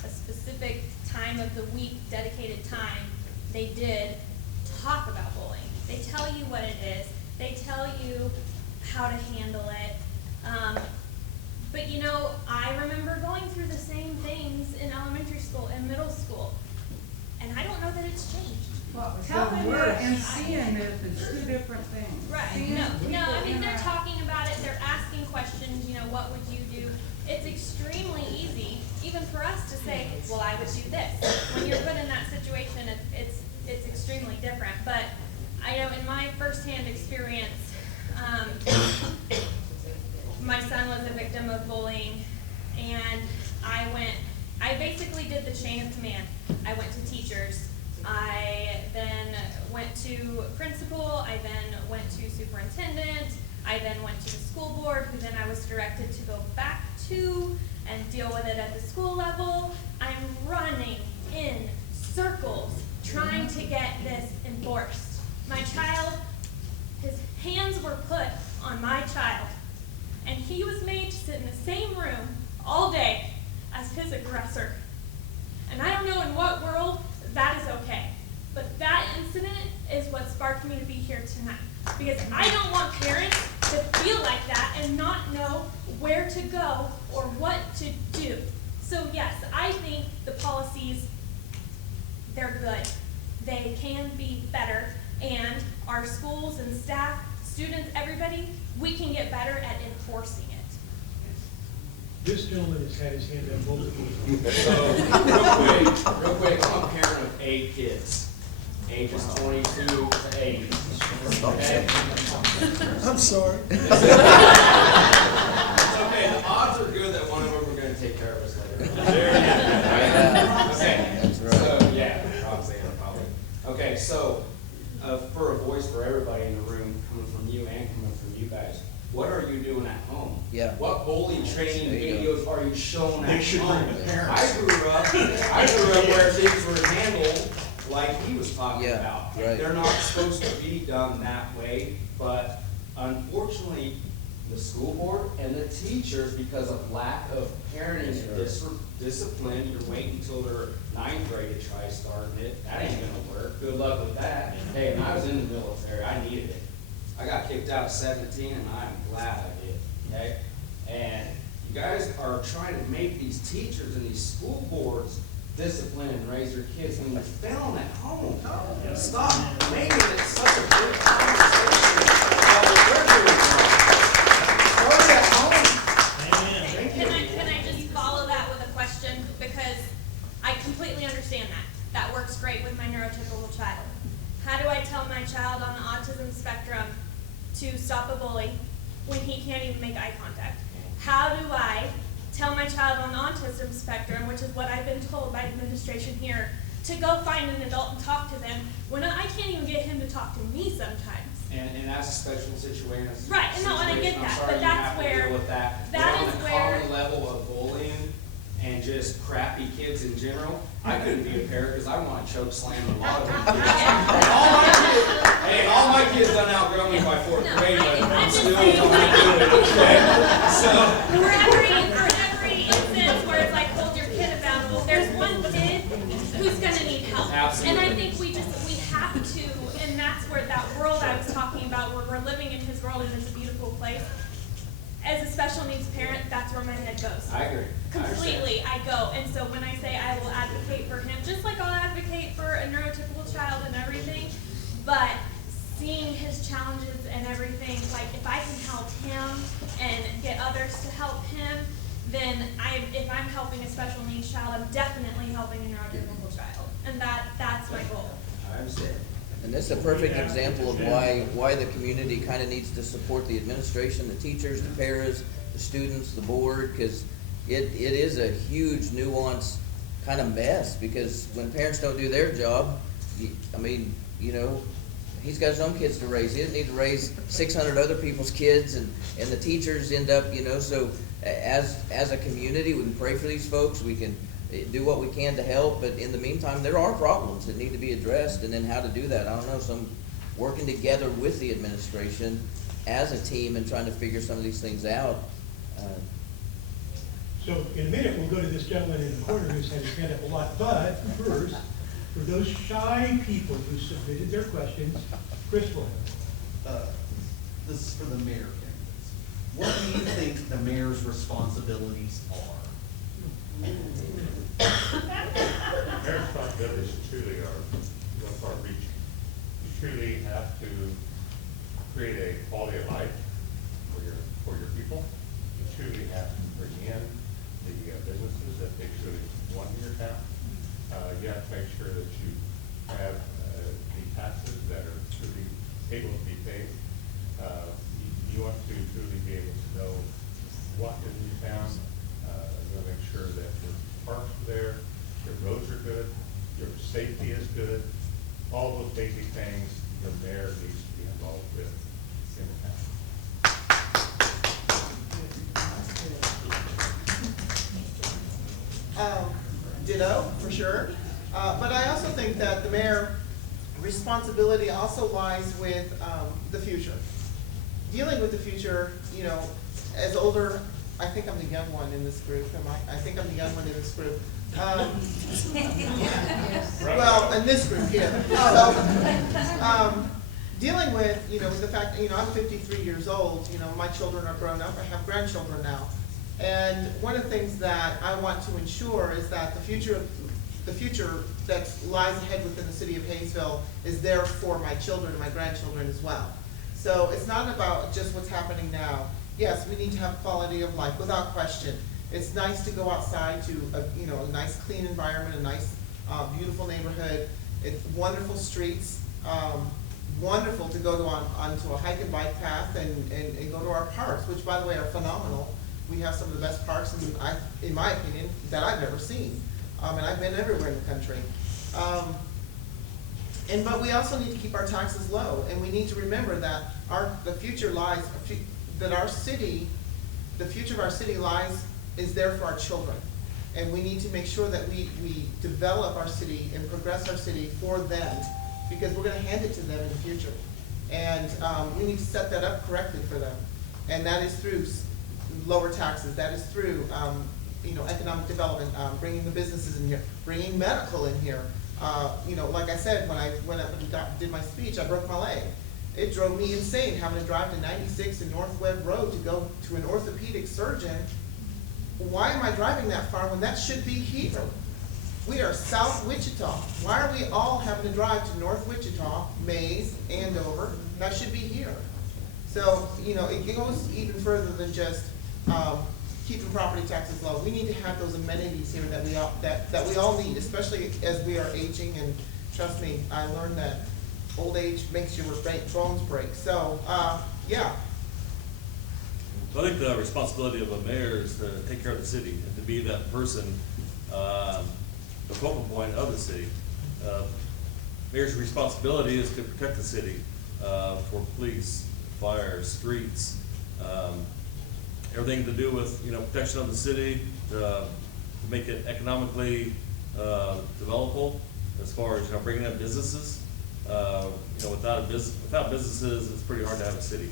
a specific time of the week, dedicated time. They did talk about bullying. They tell you what it is. They tell you how to handle it. But I remember going through the same things in elementary school and middle school, and I don't know that it's changed. Well, telling it and seeing it is two different things. Right. No, I mean, they're talking about it, they're asking questions, what would you do? It's extremely easy, even for us to say, well, I would do this. When you're put in that situation, it's extremely different. But I know in my firsthand experience, my son was a victim of bullying, and I basically did the chain of command. I went to teachers. I then went to principal, I then went to superintendent, I then went to the school board, who then I was directed to go back to and deal with it at the school level. I'm running in circles trying to get this enforced. My child, his hands were put on my child, and he was made to sit in the same room all day as his aggressor. And I don't know in what world that is okay. But that incident is what sparked me to be here tonight. Because I don't want parents to feel like that and not know where to go or what to do. So yes, I think the policies, they're good. They can be better, and our schools and staff, students, everybody, we can get better at enforcing it. This gentleman has had his hand up multiple times. So, real quick, I'm a parent of 8 kids, ages 22 to 80. Okay? I'm sorry. It's okay, the odds are good that one of them are gonna take care of us later. Okay, so, yeah, probably. Okay, so, for a voice for everybody in the room, coming from you and coming from you guys, what are you doing at home? Yeah. What bully training videos are you showing at home? They should bring the parents. I grew up where things were handled like he was talking about. Right. They're not supposed to be done that way, but unfortunately, the school board and the teachers, because of lack of parenting discipline, you're waiting until they're 9th grade to try starting it. That ain't gonna work. Good luck with that. Hey, when I was in the military, I needed it. I got kicked out at 17, and I'm glad I did, okay? And you guys are trying to make these teachers and these school boards discipline and raise your kids when you're failing at home. Stop making it such a big conversation about what we're doing wrong. Start at home. Can I just follow that with a question? Because I completely understand that. That works great with my neurotypical child. How do I tell my child on the autism spectrum to stop a bully when he can't even make eye contact? How do I tell my child on the autism spectrum, which is what I've been told by administration here, to go find an adult and talk to them when I can't even get him to talk to me sometimes? And that's a special situation. Right, no, and I get I'm that, sorry but you that's have to where- deal with that. that But is on the where- common level of bullying and just crappy kids in general, I couldn't be a parent because I want to choke slam a lot of them kids. All my kids done outgrown me by 4th grade, but I'm still going to do it, okay? So. For every instance where it's like, hold your kid accountable, there's one kid who's gonna need help. Absolutely. And I think we have to, and that's where that world I was talking about, where we're living in his world and it's a beautiful place. As a special needs parent, that's where my head goes. I agree. Completely, I go. And so when I say I will advocate for him, just like I'll advocate for a neurotypical child and everything, but seeing his challenges and everything, like if I can help him and get others to help him, then if I'm helping a special needs child, I'm definitely helping a neurotypical child. And that's my goal. I understand. And this is a perfect example of why the community kind of needs to support the administration, the teachers, the paras, the students, the board, because it is a huge nuanced kind of mess, because when parents don't do their job, he's got his own kids to raise. He doesn't need to raise 600 other people's kids, and the teachers end up, so as a community, we can pray for these folks, we can do what we can to help, but in the meantime, there are problems that need to be addressed, and then how to do that, I don't know, some working together with the administration as a team and trying to figure some of these things out. So in a minute, we'll go to this gentleman in the corner who's had his hand up a lot, but first, for those shy people who submitted their questions, Chris will have. This is for the mayor candidates. What do you think the mayor's responsibilities are? Mayor's responsibilities truly are far-reaching. You truly have to create a quality of life for your people. You truly have to bring in the businesses that they truly want in your town. You have to make sure that you have the taxes that are truly able to be paid. You want to truly be able to know what is in your town. You want to make sure that your parks are there, your roads are good, your safety is good. All those basic things the mayor needs to be involved with in the town. Ditto, for sure. But I also think that the mayor responsibility also lies with the future. Dealing with the future, you know, as older, I think I'm the young one in this group, am I? I think I'm the young one in this group. Well, in this group here. So, dealing with, you know, with the fact, you know, I'm 53 years old, you know, my children are grown up, I have grandchildren now. And one of the things that I want to ensure is that the future that lies ahead within the city of Haysville is there for my children and my grandchildren as well. So it's not about just what's happening now. Yes, we need to have quality of life, without question. It's nice to go outside to a, you know, a nice clean environment, a nice beautiful neighborhood. It's wonderful streets, wonderful to go onto a hike and bike path and go to our parks, which by the way are phenomenal. We have some of the best parks in my opinion that I've ever seen. And I've been everywhere in the country. But we also need to keep our taxes low, and we need to remember that the future lies, that our city, the future of our city is there for our children. And we need to make sure that we develop our city and progress our city for them, because we're gonna hand it to them in the future. And we need to set that up correctly for them. And that is through lower taxes, that is through you know, economic development, bringing the businesses in here, bringing medical in here. You know, like I said, when I went up and did my speech, I broke my leg. It drove me insane having to drive to 96 and North Webb Road to go to an orthopedic surgeon. Why am I driving that far when that should be here? We are South Wichita. Why are we all having to drive to North Wichita, Mays, Andover? That should be here. So, you know, it goes even further than just keeping property taxes low. We need to have those amenities here that we all need, especially as we are aging. And trust me, I learned that old age makes your bones break. So, yeah. So I think the responsibility of a mayor is to take care of the city and to be that person, the focal point of the city. Mayor's responsibility is to protect the city for police, fire, streets, everything to do with, you know, protection of the city, to make it economically developable, as far as, you know, bringing in businesses. You know, without businesses, it's pretty hard to have a city.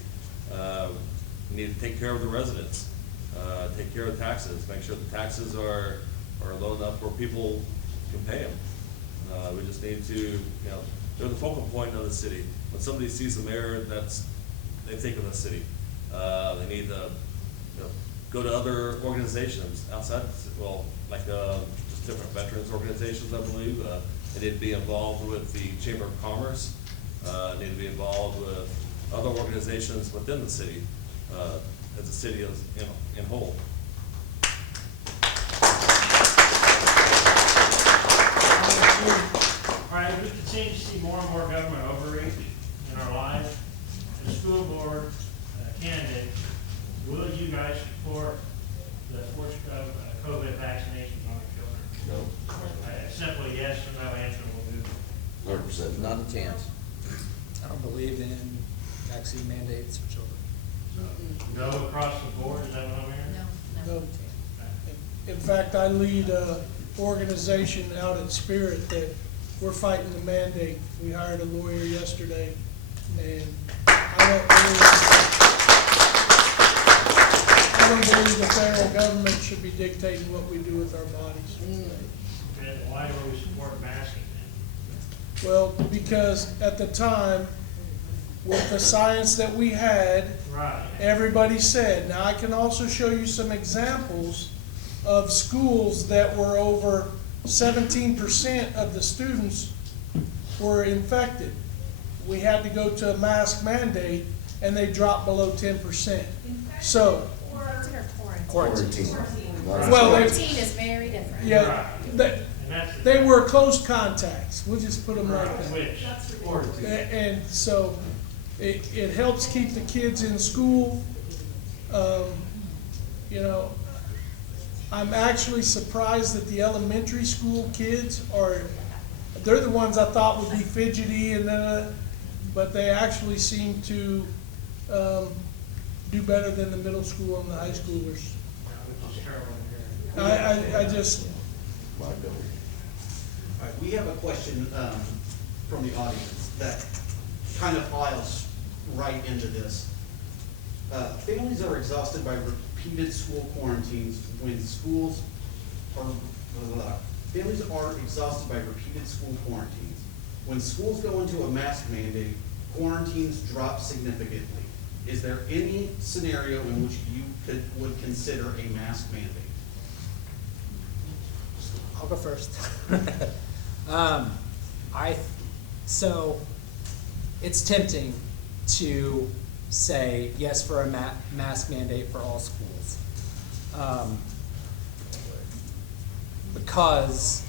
We need to take care of the residents, take care of taxes, make sure the taxes are low enough where people can pay them. We just need to, you know, they're the focal point of the city. When somebody sees the mayor, they think of the city. They need to, you know, go to other organizations outside, well, like just different veterans organizations, I believe. They need to be involved with the Chamber of Commerce. Need to be involved with other organizations within the city, as a city as in whole. All right, we continue to see more and more government overreach in our lives. As a school board candidate, will you guys support the forced COVID vaccinations on our children? No. Simply yes or no answer will do. 100%. Not a chance. I don't believe in vaccine mandates for children. No across the board, is that what I'm hearing? No. In fact, I lead a organization out at Spirit that we're fighting the mandate. We hired a lawyer yesterday, and I don't believe the federal government should be dictating what we do with our bodies. Okay, why do we support masking then? Well, because at the time, with the science that we had, right, everybody said. Now, I can also show you some examples of schools that were over 17% of the students were infected. We had to go to a mask mandate, and they dropped below 10%. So, Quarantine. well, Quarantine is very different. yeah, they were close contacts. We'll just put them like that. And so, it helps keep the kids in school. You know, I'm actually surprised that the elementary school kids they're the ones I thought would be fidgety, but they actually seem to do better than the middle school and the high schoolers. we have a question from the audience that kind of files right into this. Families are exhausted by repeated school quarantines when schools are, families are exhausted by repeated school quarantines. When schools go into a mask mandate, quarantines drop significantly. Is there any scenario in which you would consider a mask mandate? I'll go first. So it's tempting to say yes for a mask mandate for all schools. Because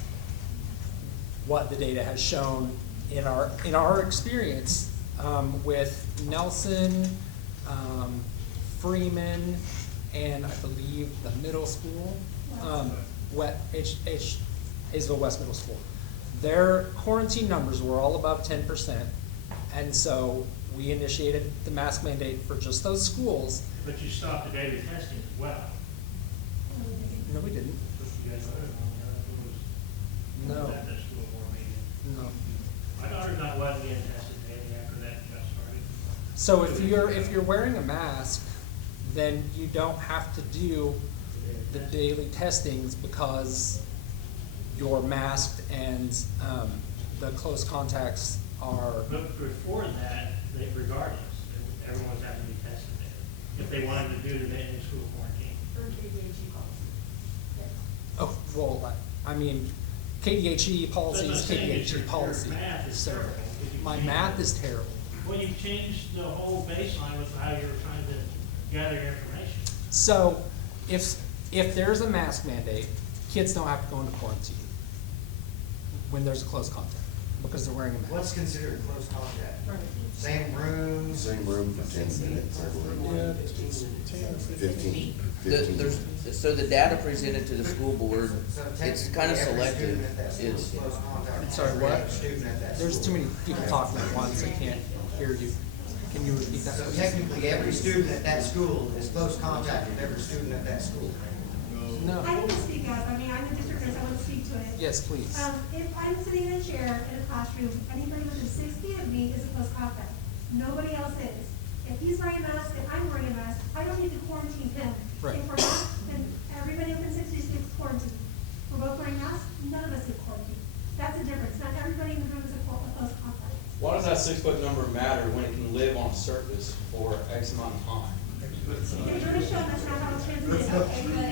what the data has shown in our experience with Nelson, Freeman, and I believe the middle school, Haysville West Middle School. Their quarantine numbers were all above 10%, and so we initiated the mask mandate for just those schools. But you stopped the daily testing as well. No, we didn't. You guys voted on it. No. At the school board meeting. No. My daughter's not wasn't getting tested daily after that just started. So if you're wearing a mask, then you don't have to do the daily testings because you're masked and the close contacts are. But before that, regardless, everyone's having to be tested there if they wanted to do the in school quarantine. Or KDHE policy. Oh, well, I mean, KDHE policy is KDHE policy. Your math is So terrible. my math is terrible. Well, you changed the whole baseline with how you were trying to gather your information. So if there's a mask mandate, kids don't have to go into quarantine when there's a close contact because they're wearing a mask. What's considered close contact? Same room? Same room for 10 minutes, I believe. 15. So the data presented to the school board, it's kind of selective. It's, Sorry, what? There's too many people talking at once. I can't hear you. Can you repeat that? So technically, every student at that school is close contact with every student at that school. No. I can speak up. I mean, I'm the district nurse. I want to speak to it. Yes, please. If I'm sitting in a chair in a classroom, anybody within 6 feet of me is a close contact. Nobody else is. If he's wearing a mask and I'm wearing a mask, I don't need to quarantine him. Right. If we're not, then everybody within 6 feet gets quarantined. We're both wearing masks, none of us get quarantined. That's the difference. Not everybody in the room is a close contact. Why does that 6-foot number matter when it can live on a surface for X amount of time? You're going to show that's not how it's transmitted. Okay, but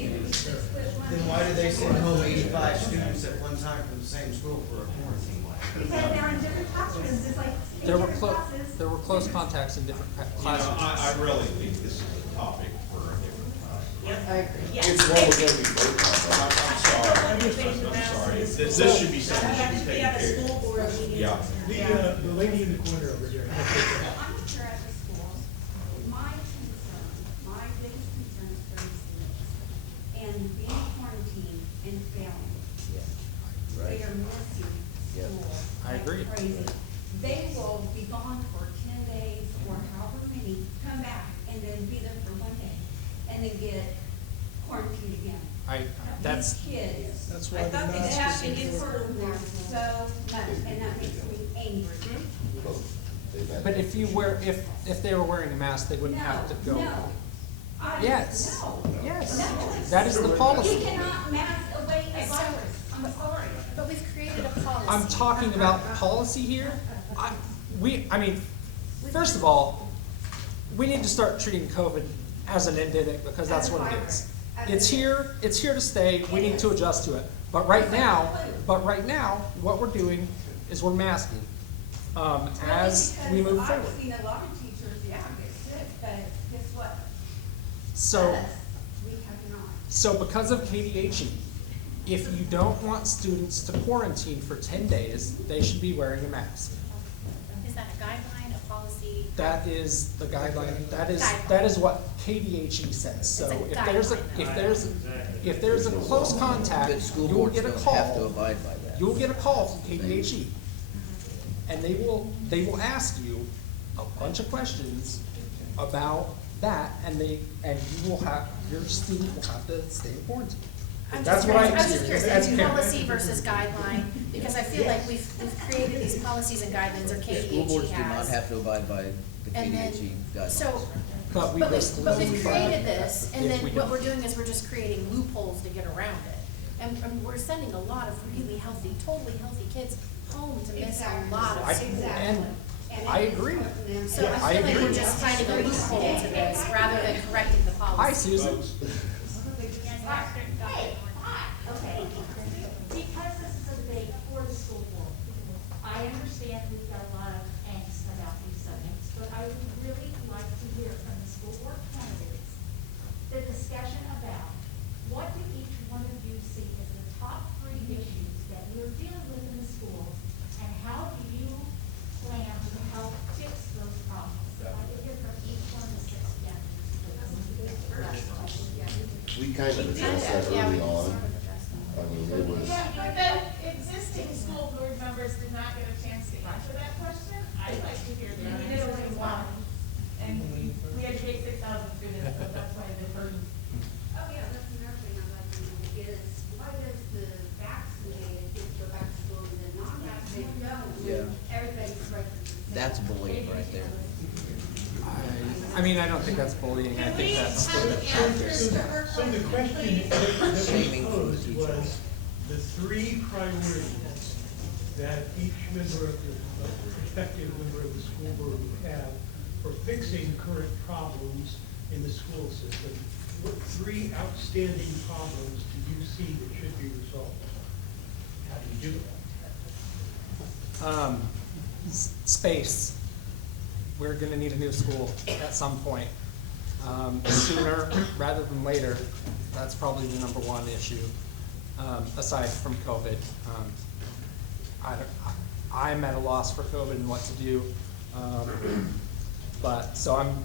even if Then why do they send home 85 students at one time from the same school for a quarantine? because they're in different classrooms, it's like There were different classes. there were close contacts in different classrooms. I really think this is a topic for a different time. I agree. It's what we're going to be voting on. I'm sorry. This should be something that should be taken care of. Yeah. The lady in the corner over here. I'm a chair at the school. My biggest concern is for the students. And being quarantined and failing. They are missing school. I agree. Like crazy. They will be gone for 10 days or however many, come back and then be there for 1 day. And then get quarantined again. That's These kids. That's why I the thought they mask have is to get important. further so much, and that makes me angry. But if you wear if they were wearing a mask, they wouldn't have to go. No. Yes. No. Yes. No. That is the policy. You cannot mask away a virus. I'm sorry. But we've created a policy. I'm talking about policy here. First of all, we need to start treating COVID as an endemic because that's what it is. It's here to stay. We need to adjust to it. But right now, what we're doing is we're masking as we move forward. I've seen a lot of teachers, get sick, but guess what? So, Us, we have not. so because of KDHE, if you don't want students to quarantine for 10 days, they should be wearing a mask. Is that a guideline, a policy? That is the guideline. That is what KDHE says. So It's a if there's a close contact, but school you'll boards get a don't have to call. abide by that. You'll get a call from KDHE, and they will ask you a bunch of questions about that, and your student will have to stay in quarantine. I'm That's just what curious, I I was just curious, as between parent. policy versus guideline, because I feel like we've created these policies and guidelines, or The school KDHE boards do not has. have to abide by the And then, KDHE guidelines. so, But we but just we've created this, and If then we what don't. we're doing is we're just creating loopholes to get around it. And we're sending a lot of really healthy, totally healthy kids home to miss a lot of school. And I agree. So I I feel like agree. we're just finding a loophole to this, rather than correcting the policy. Hi, Susan. Hey, okay. Because this is a debate for the school board, I understand we've got a lot of angst about these subjects, but I would really like to hear from the school board candidates the discussion about what do each one of you see as the top 3 issues that you're dealing with in the schools, and how do you plan to help fix those problems? I'd like to hear from each one of the 6 candidates. We kind of addressed that early on. I mean, it was, Yeah, but the existing school board members did not get a chance to answer that question. I'd like to hear their answer as well. And we educate 6,000 students, so that's why they're burdened. Oh, yeah, that's another thing I'd like to know is, why does the vaccinated kids go back to school and the non-vaccinated don't? Yeah. Everybody's right. That's bullying right there. I mean, I don't think that's bullying. I think that's So the question that Shaming we from the posed teacher. was the 3 priorities that each member of the prospective member of the school board would have for fixing current problems in the school system. What 3 outstanding problems do you see that should be resolved? How do you do that? Space. We're gonna need a new school at some point. Sooner rather than later. That's probably the #1 issue, aside from COVID. I'm at a loss for COVID and what to do. But, so I'm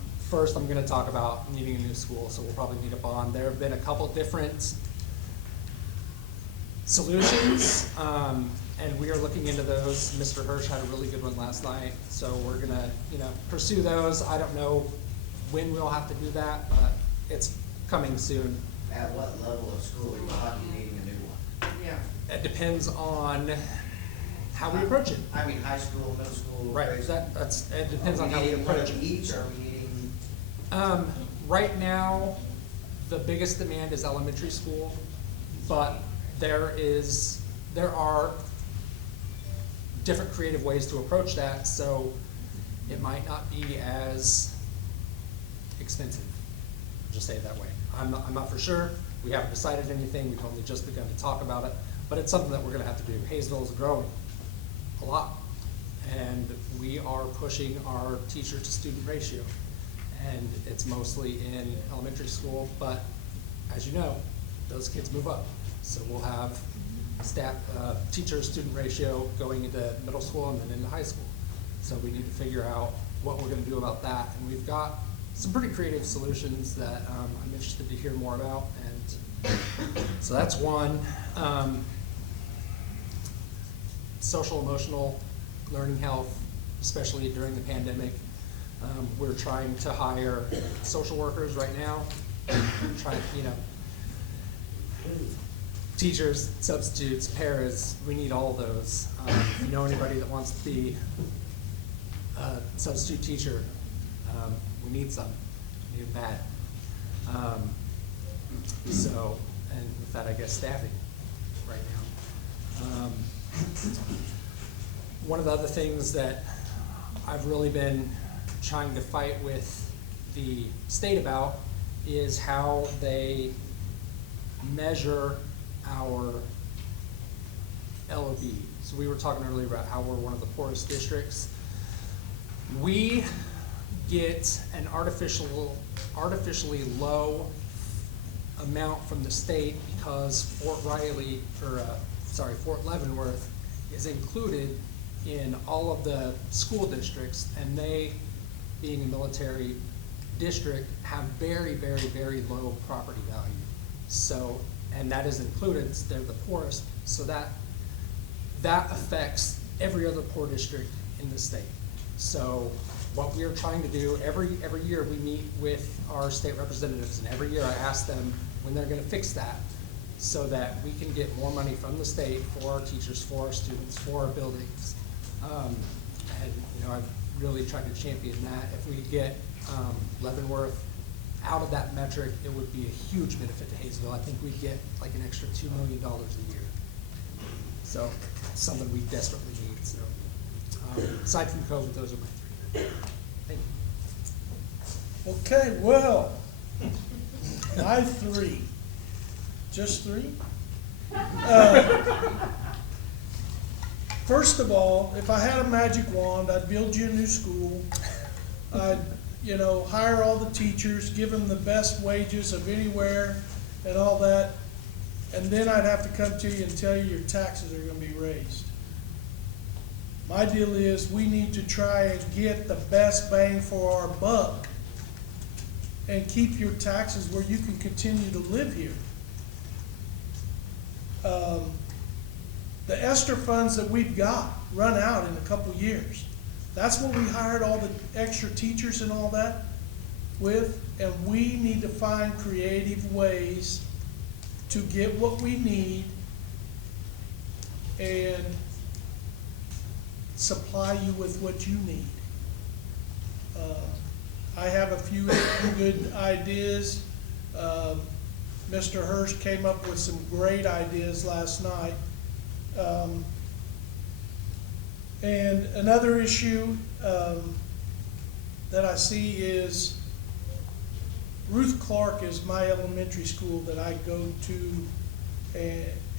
gonna talk about needing a new school, so we'll probably need a bond. There have been a couple different solutions, and we are looking into those. Mr. Hirsch had a really good one last night, so we're gonna, pursue those. I don't know when we'll have to do that, but it's coming soon. At what level of school are you talking needing a new one? Yeah. It depends on how we approach it. I mean, high school, middle school. Right, grade school. it depends on how we Are we needing one approach of it. each, or are we needing? Right now, the biggest demand is elementary school, but there are different creative ways to approach that, so it might not be as expensive. Just say it that way. I'm not for sure. We haven't decided anything. We've only just begun to talk about it, but it's something that we're gonna have to do. Haysville is growing a lot, and we are pushing our teacher to student ratio. And it's mostly in elementary school, but as you know, those kids move up. So we'll have teacher-student ratio going into middle school and then into high school. So we need to figure out what we're gonna do about that. And we've got some pretty creative solutions that I'm interested to hear more about. And so that's one. Social, emotional, learning health, especially during the pandemic. We're trying to hire social workers right now. Teachers, substitutes, paras, we need all those. If you know anybody that wants to be a substitute teacher, we need some, we need bad. So, and with that, I guess staffing right now. One of the other things that I've really been trying to fight with the state about is how they measure our LOB. So we were talking earlier about how we're one of the poorest districts. We get an artificially low amount from the state because Fort Leavenworth is included in all of the school districts, and they, being a military district, have very, very, very low property value. So, and that is included, they're the poorest, so that affects every other poor district in the state. So what we are trying to do, every year we meet with our state representatives, and every year I ask them when they're gonna fix that. so that we can get more money from the state for our teachers, for our students, for our buildings. And, you know, I've really tried to champion that. If we get Leavenworth out of that metric, it would be a huge benefit to Haysville. I think we'd get like an extra $2 million a year. So, something we desperately need. So, aside from COVID, those are my 3. Thank you. Okay, well, my 3. Just 3? First of all, if I had a magic wand, I'd build you a new school. I'd, you know, hire all the teachers, give them the best wages of anywhere and all that. And then I'd have to come to you and tell you your taxes are going to be raised. My deal is we need to try and get the best bang for our buck and keep your taxes where you can continue to live here. The ESSER funds that we've got run out in a couple years. That's what we hired all the extra teachers and all that with, and we need to find creative ways to get what we need and supply you with what you need. I have a few good ideas. Mr. Hirsch came up with some great ideas last night. And another issue that I see is Ruth Clark is my elementary school that I go to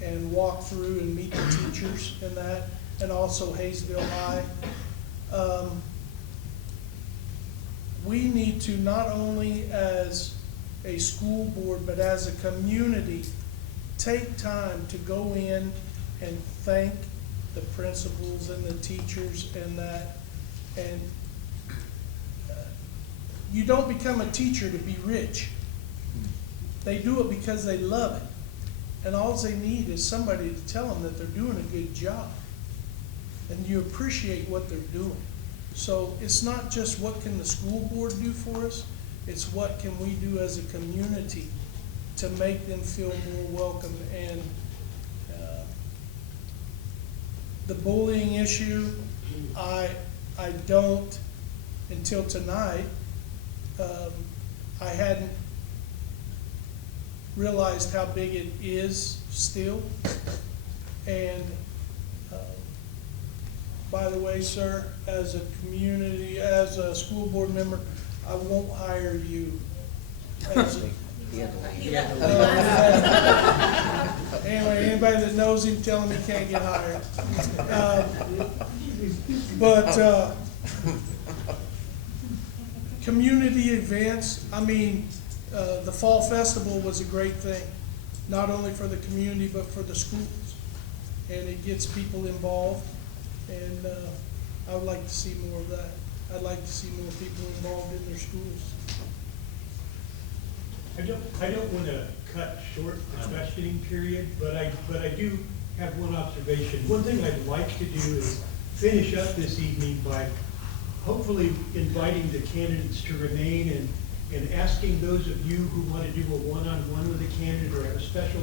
and walk through and meet the teachers and that, and also Haysville High. We need to not only as a school board, but as a community, take time to go in and thank the principals and the teachers and that. And you don't become a teacher to be rich. They do it because they love it. And all they need is somebody to tell them that they're doing a good job. And you appreciate what they're doing. So it's not just what can the school board do for us, it's what can we do as a community to make them feel more welcome. And the bullying issue, I don't, until tonight, I hadn't realized how big it is still. And by the way, sir, as a community, as a school board member, I won't hire you as a anyway, anybody that knows him, tell him he can't get hired. Community events, I mean, the Fall Festival was a great thing, not only for the community, but for the schools. And it gets people involved, and I would like to see more of that. I'd like to see more people involved in their schools. I don't want to cut short the questioning period, but I do have one observation. One thing I'd like to do is finish up this evening by hopefully inviting the candidates to remain and asking those of you who want to do a one-on-one with a candidate or have a special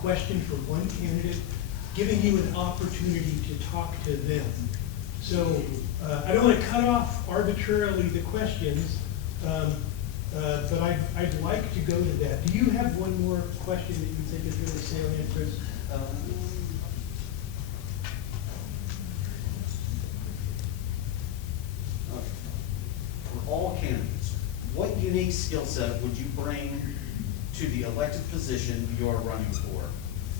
question for one candidate, giving you an opportunity to talk to them. So I don't want to cut off arbitrarily the questions, but I'd like to go to that. Do you have one more question that you think is really salient, Chris? For all candidates, what unique skill set would you bring to the elected position you are running for?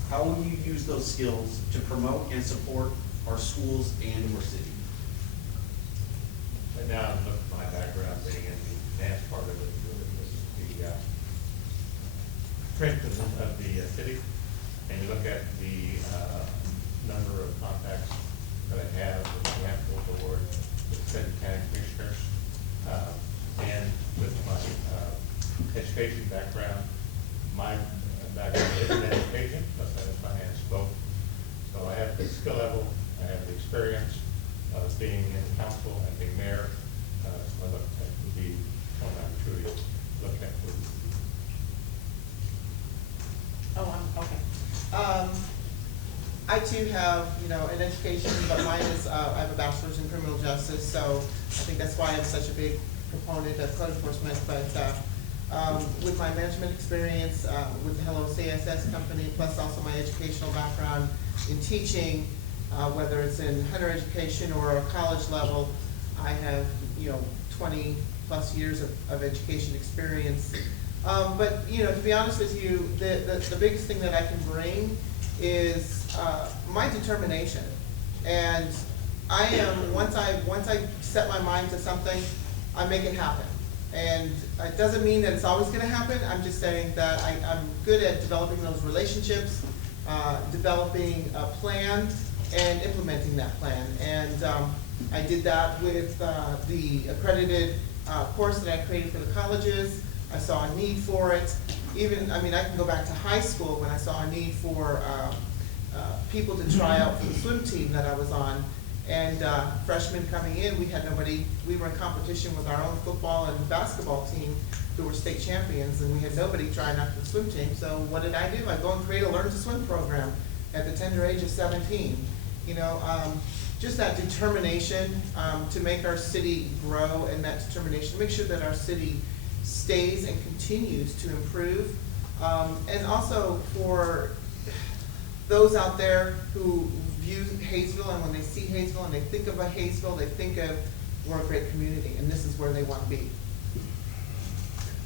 How will you use those skills to promote and support our schools and our city? Right now, I'm looking at my background, being in the finance part of it, the strength of the city, and you look at the number of contacts that I have with the Hampton Board, with the City County Commissioners, and with my education background. My background is in education, plus I have finance both. So I have the skill level, I have the experience of being in council and being mayor. So I look at would be someone I would truly look at. Oh, okay. I too have, an education, but mine is, I have a bachelor's in criminal justice, so I think that's why I'm such a big proponent of code enforcement. But with my management experience with the Hello CSS company, plus also my educational background in teaching, whether it's in higher education or a college level, I have 20 plus years of education experience. But to be honest with you, the biggest thing that I can bring is my determination. And I am, once I set my mind to something, I make it happen. And it doesn't mean that it's always going to happen. I'm just saying that I'm good at developing those relationships, developing a plan, and implementing that plan. And I did that with the accredited course that I created for the colleges. I saw a need for it. Even, I can go back to high school when I saw a need for people to try out for the swim team that I was on. And freshmen coming in, we had nobody. We were in competition with our own football and basketball team who were state champions, and we had nobody trying out for the swim team. So what did I do? I go and create a Learn to Swim program at the tender age of 17. Just that determination to make our city grow, and that determination to make sure that our city stays and continues to improve. And also for those out there who view Haysville, and when they see Haysville and they think of a Haysville, they think of, we're a great community, and this is where they want to be.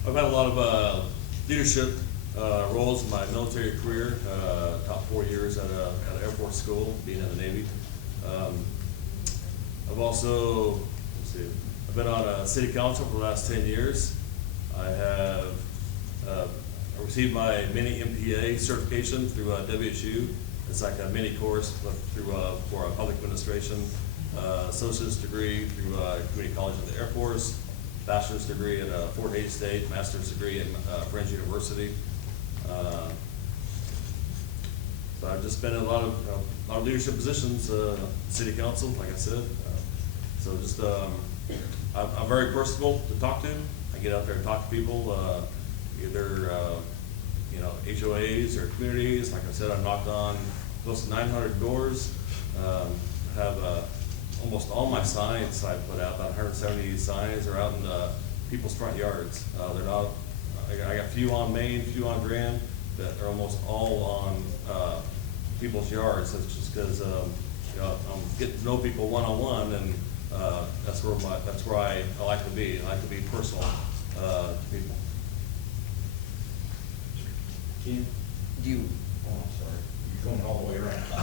I've had a lot of leadership roles in my military career, top 4 years at an Air Force school, being in the Navy. I've also, I've been on a city council for the last 10 years. I have received my mini MPA certification through WSU. It's like a mini course through for a public administration, associate's degree through Community College of the Air Force, bachelor's degree at Fort Hays State, master's degree at Friends University. So I've just been in a lot of leadership positions, city council, like I said. So just I'm very personable to talk to. I get out there and talk to people, either HOAs or communities. Like I said, I've knocked on close to 900 doors. Have almost all my signs I put out, about 170 signs, are out in people's front yards. They're not. I got a few on Main, a few on Grand, that are almost all on people's yards. That's just because I'm getting to know people one-on-one, and that's where I like to be. I like to be personal to people. Do you? Oh, I'm sorry. You're going all the way around. I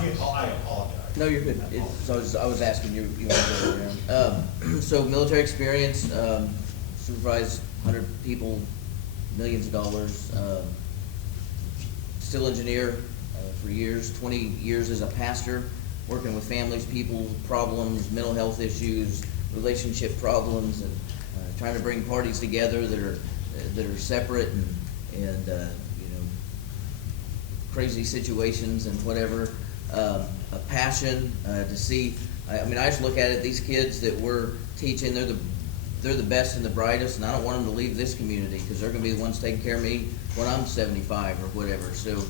apologize. No, you're good. So I was asking you want to go around. So military experience, supervised 100 people, millions of dollars. Still engineer for years, 20 years as a pastor, working with families, people, problems, mental health issues, relationship problems, and trying to bring parties together that are separate and crazy situations and whatever. A passion to see. I just look at it. These kids that we're teaching, they're the best and the brightest, and I don't want them to leave this community because they're going to be the ones taking care of me when I'm 75 or whatever. So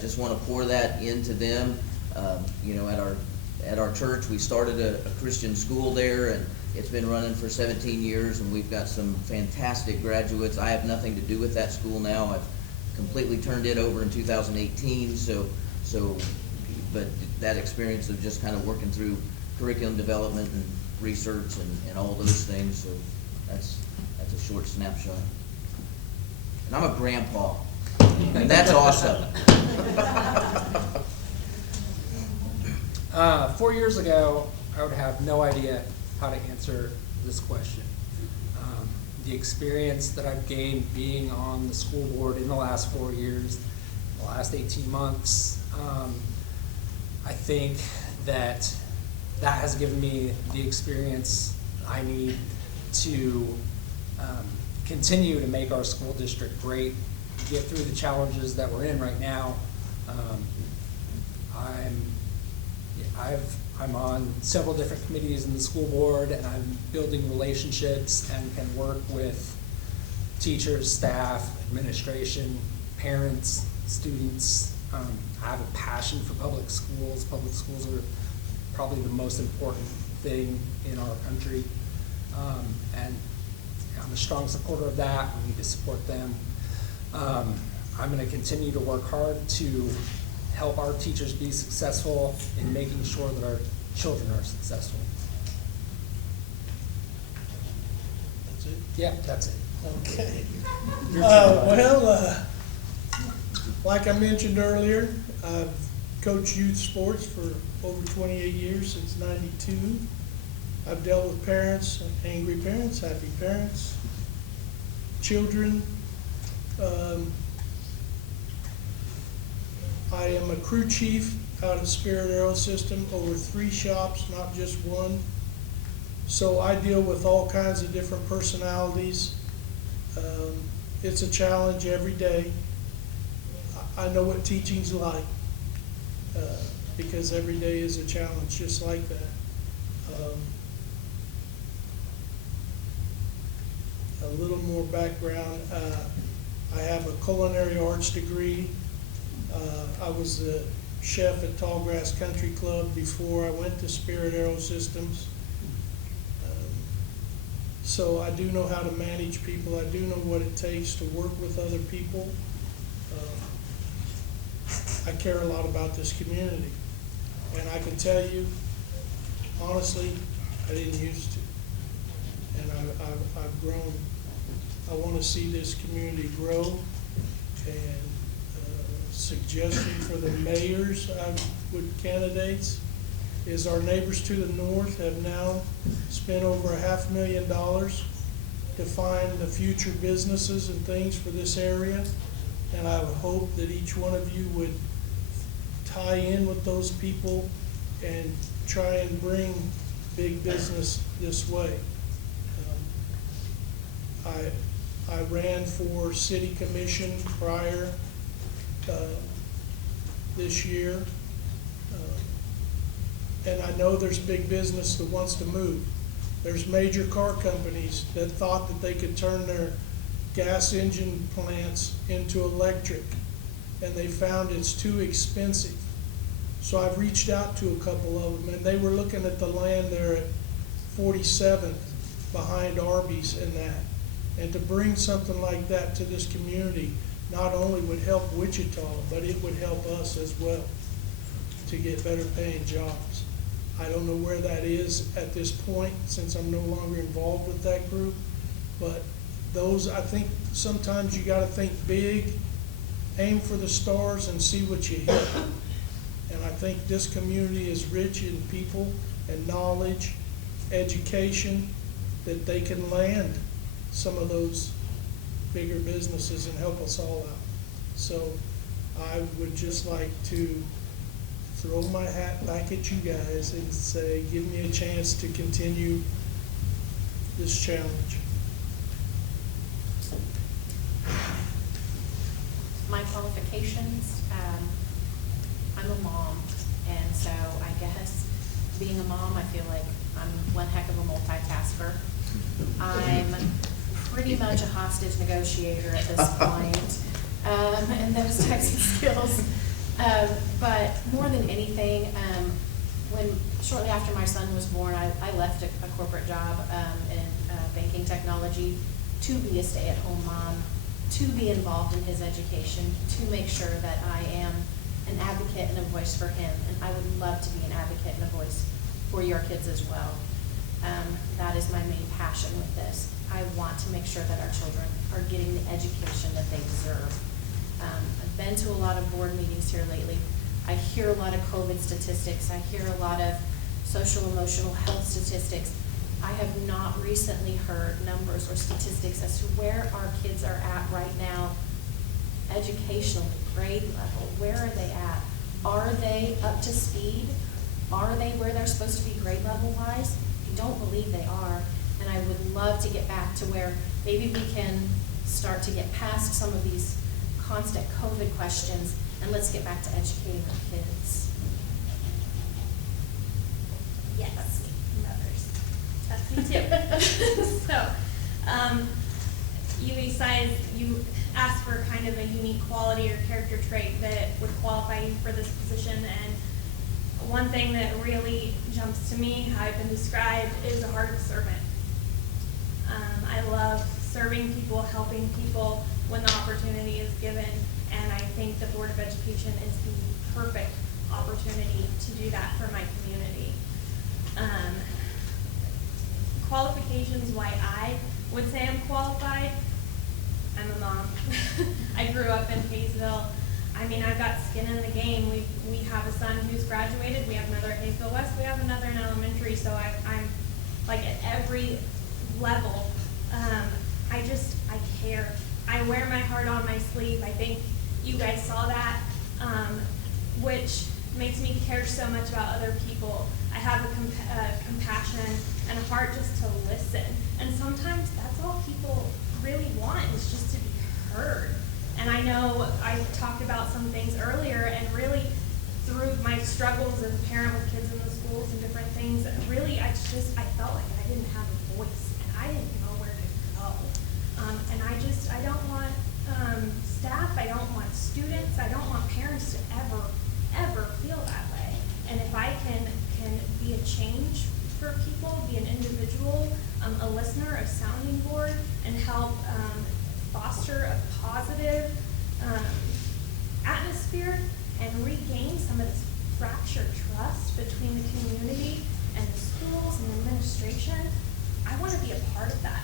just want to pour that into them. At our church, we started a Christian school there, and it's been running for 17 years, and we've got some fantastic graduates. I have nothing to do with that school now. I've completely turned it over in 2018. But that experience of just kind of working through curriculum development and research and all those things. So that's a short snapshot. And I'm a grandpa, and that's awesome. 4 years ago, I would have no idea how to answer this question. The experience that I've gained being on the school board in the last 4 years, the last 18 months, I think that has given me the experience I need to continue to make our school district great, get through the challenges that we're in right now. I'm on several different committees in the school board, and I'm building relationships and can work with teachers, staff, administration, parents, students, I have a passion for public schools. Public schools are probably the most important thing in our country. And I'm a strong supporter of that. We need to support them. I'm going to continue to work hard to help our teachers be successful in making sure that our children are successful. That's it? Yeah, that's it. Okay. Your turn, bud. Well, like I mentioned earlier, I've coached youth sports for over 28 years, since '92. I've dealt with parents, angry parents, happy parents, children. I am a crew chief out of Spirit Aero System, over 3 shops, not just one. So I deal with all kinds of different personalities. It's a challenge every day. I know what teaching's like, because every day is a challenge just like that. A little more background. I have a culinary arts degree. I was the chef at Tallgrass Country Club before I went to Spirit Aero Systems. So I do know how to manage people. I do know what it takes to work with other people. I care a lot about this community. And I can tell you, honestly, I didn't used to. And I've grown. I want to see this community grow. And suggestion for the mayors with candidates is our neighbors to the north have now spent over $500,000 to find the future businesses and things for this area. And I would hope that each one of you would tie in with those people and try and bring big business this way. I ran for city commission prior this year. And I know there's big business that wants to move. There's major car companies that thought that they could turn their gas engine plants into electric, and they found it's too expensive. So I've reached out to a couple of them, and they were looking at the land there at 47th behind Arby's and that. And to bring something like that to this community not only would help Wichita, but it would help us as well to get better paying jobs. I don't know where that is at this point, since I'm no longer involved with that group, but those, I think sometimes you gotta think big, aim for the stars and see what you hit. And I think this community is rich in people and knowledge, education, that they can land some of those bigger businesses and help us all out. So I would just like to throw my hat back at you guys and say, give me a chance to continue this challenge. My qualifications, I'm a mom, and so I guess being a mom, I feel like I'm one heck of a multitasker. I'm pretty much a hostage negotiator at this point, and those types of skills. But more than anything, shortly after my son was born, I left a corporate job in banking technology to be a stay-at-home mom, to be involved in his education, to make sure that I am an advocate and a voice for him. And I would love to be an advocate and a voice for your kids as well. That is my main passion with this. I want to make sure that our children are getting the education that they deserve. I've been to a lot of board meetings here lately. I hear a lot of COVID statistics. I hear a lot of social emotional health statistics. I have not recently heard numbers or statistics as to where our kids are at right now, educationally, grade level. Where are they at? Are they up to speed? Are they where they're supposed to be grade level wise? I don't believe they are. And I would love to get back to where maybe we can start to get past some of these constant COVID questions, and let's get back to educating our kids. Yes, that's me too. So, you asked for kind of a unique quality or character trait that would qualify for this position, and one thing that really jumps to me, how I've been described, is a heart of servant. I love serving people, helping people when the opportunity is given, and I think the Board of Education is the perfect opportunity to do that for my community. Qualifications, why I would say I'm qualified. I'm a mom. I grew up in Haysville. I mean, I've got skin in the game. We have a son who's graduated. We have another at Haysville West. We have another in elementary. So I'm like at every level. I care. I wear my heart on my sleeve. I think you guys saw that, which makes me care so much about other people. I have a compassion and a heart just to listen. And sometimes that's all people really want, is just to be heard. And I know I talked about some things earlier, and really through my struggles as a parent with kids in the schools and different things, really I felt like I didn't have a voice and I didn't know where to go. And I don't want staff, I don't want students, I don't want parents to ever feel that way. And if I can be a change for people, be an individual, a listener, a sounding board, and help foster a positive atmosphere and regain some of this fractured trust between the community and the schools and administration, I want to be a part of that.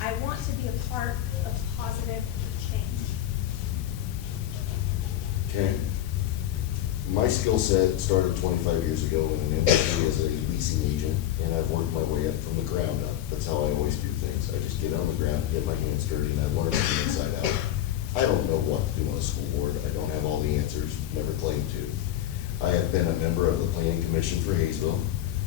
I want to be a part of positive change. Okay. My skill set started 25 years ago in an industry as a leasing agent, and I've worked my way up from the ground up. That's how I always do things. I just get on the ground, get my hands dirty, and I learn from the inside out. I don't know what to do on a school board. I don't have all the answers, never claimed to. I have been a member of the Planning Commission for Haysville.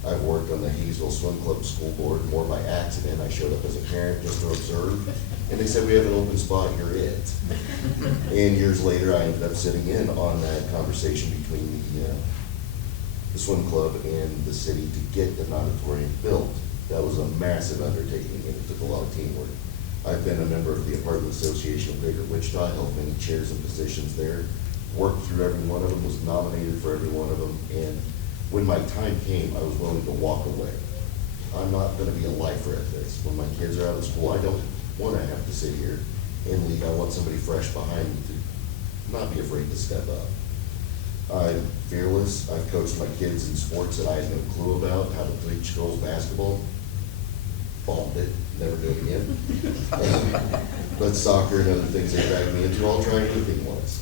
I've worked on the Haysville Swim Club School Board. More by accident, I showed up as a parent just to observe, and they said, we have an open spot, you're it. And years later, I ended up sitting in on that conversation between the swim club and the city to get an auditorium built. That was a massive undertaking, and it took a lot of teamwork. I've been a member of the Apartment Association of Greater Wichita, held many chairs and positions there, worked through every one of them, was nominated for every one of them, and when my time came, I was willing to walk away. I'm not gonna be a lifer at this. When my kids are out of school, I don't wanna have to sit here and lead. I want somebody fresh behind me to not be afraid to step up. I'm fearless. I've coached my kids in sports that I had no clue about, how to teach girls basketball. Bombed it, never do it again. But soccer and other things they dragged me into, I'll try anything once.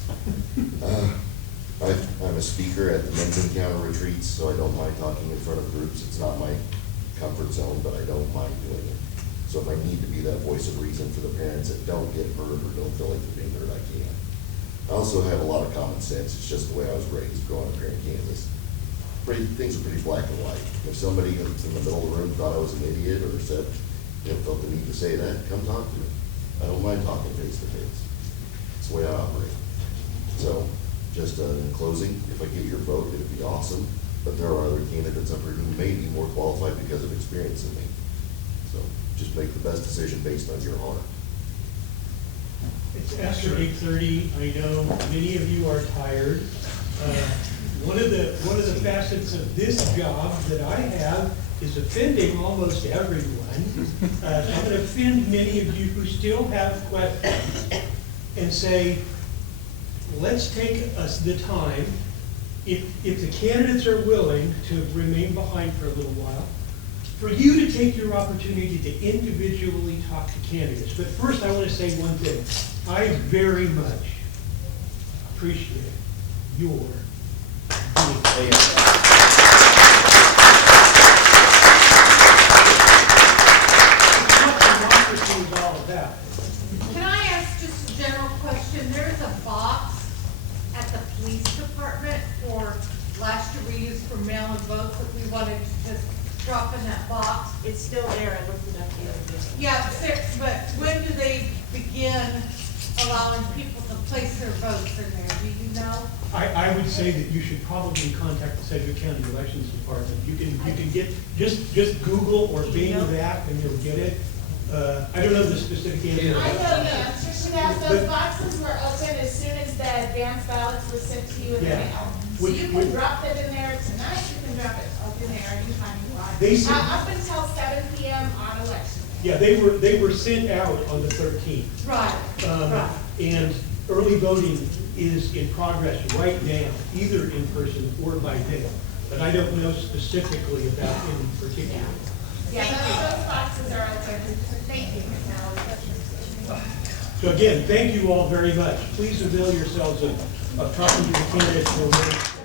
I'm a speaker at the men's encounter retreats, so I don't mind talking in front of groups. It's not my comfort zone, but I don't mind doing it. So if I need to be that voice of reason for the parents that don't get heard or don't feel like they're being heard, I can. I also have a lot of common sense. It's just the way I was raised growing up here in Kansas. Things are pretty black and white. If somebody in the middle of the room thought I was an idiot or said, felt the need to say that, come talk to me. I don't mind talking face to face. It's the way I operate. So, just in closing, if I get your vote, it'd be awesome. But there are other candidates up here who may be more qualified because of experience than me. So, just make the best decision based on your heart. It's after 8:30. I know many of you are tired. One of the facets of this job that I have is offending almost everyone. I'm going to offend many of you who still have questions and say, let's take us the time, if the candidates are willing to remain behind for a little while, for you to take your opportunity to individually talk to candidates. But first I want to say one thing. I very much appreciate your being Can I ask just a general question? There's a box at the police department for last year we used for mail-in votes that we wanted to just drop in that box. It's still there, I looked it up the other day. Yeah, but when do they begin allowing people to place their votes in there? Do you know? I would say that you should probably contact the Sedgwick County Elections Department. You can get, just Google or Bing that and you'll get it. I don't know the specific answer. I know the answer to that. Those boxes were open as soon as the advance ballots were sent to you in the Yeah. mail. So you can drop it in there tonight, you can drop it up in there anytime you They want. said- Up until 7 PM on election day. Yeah, they were sent out on the 13th. Right, right. And early voting is in progress right now, either in person or by mail. But I don't know specifically about any particular. Yeah, those boxes are open. Thank you. So again, thank you all very much. Please avail yourselves of talking to the candidates for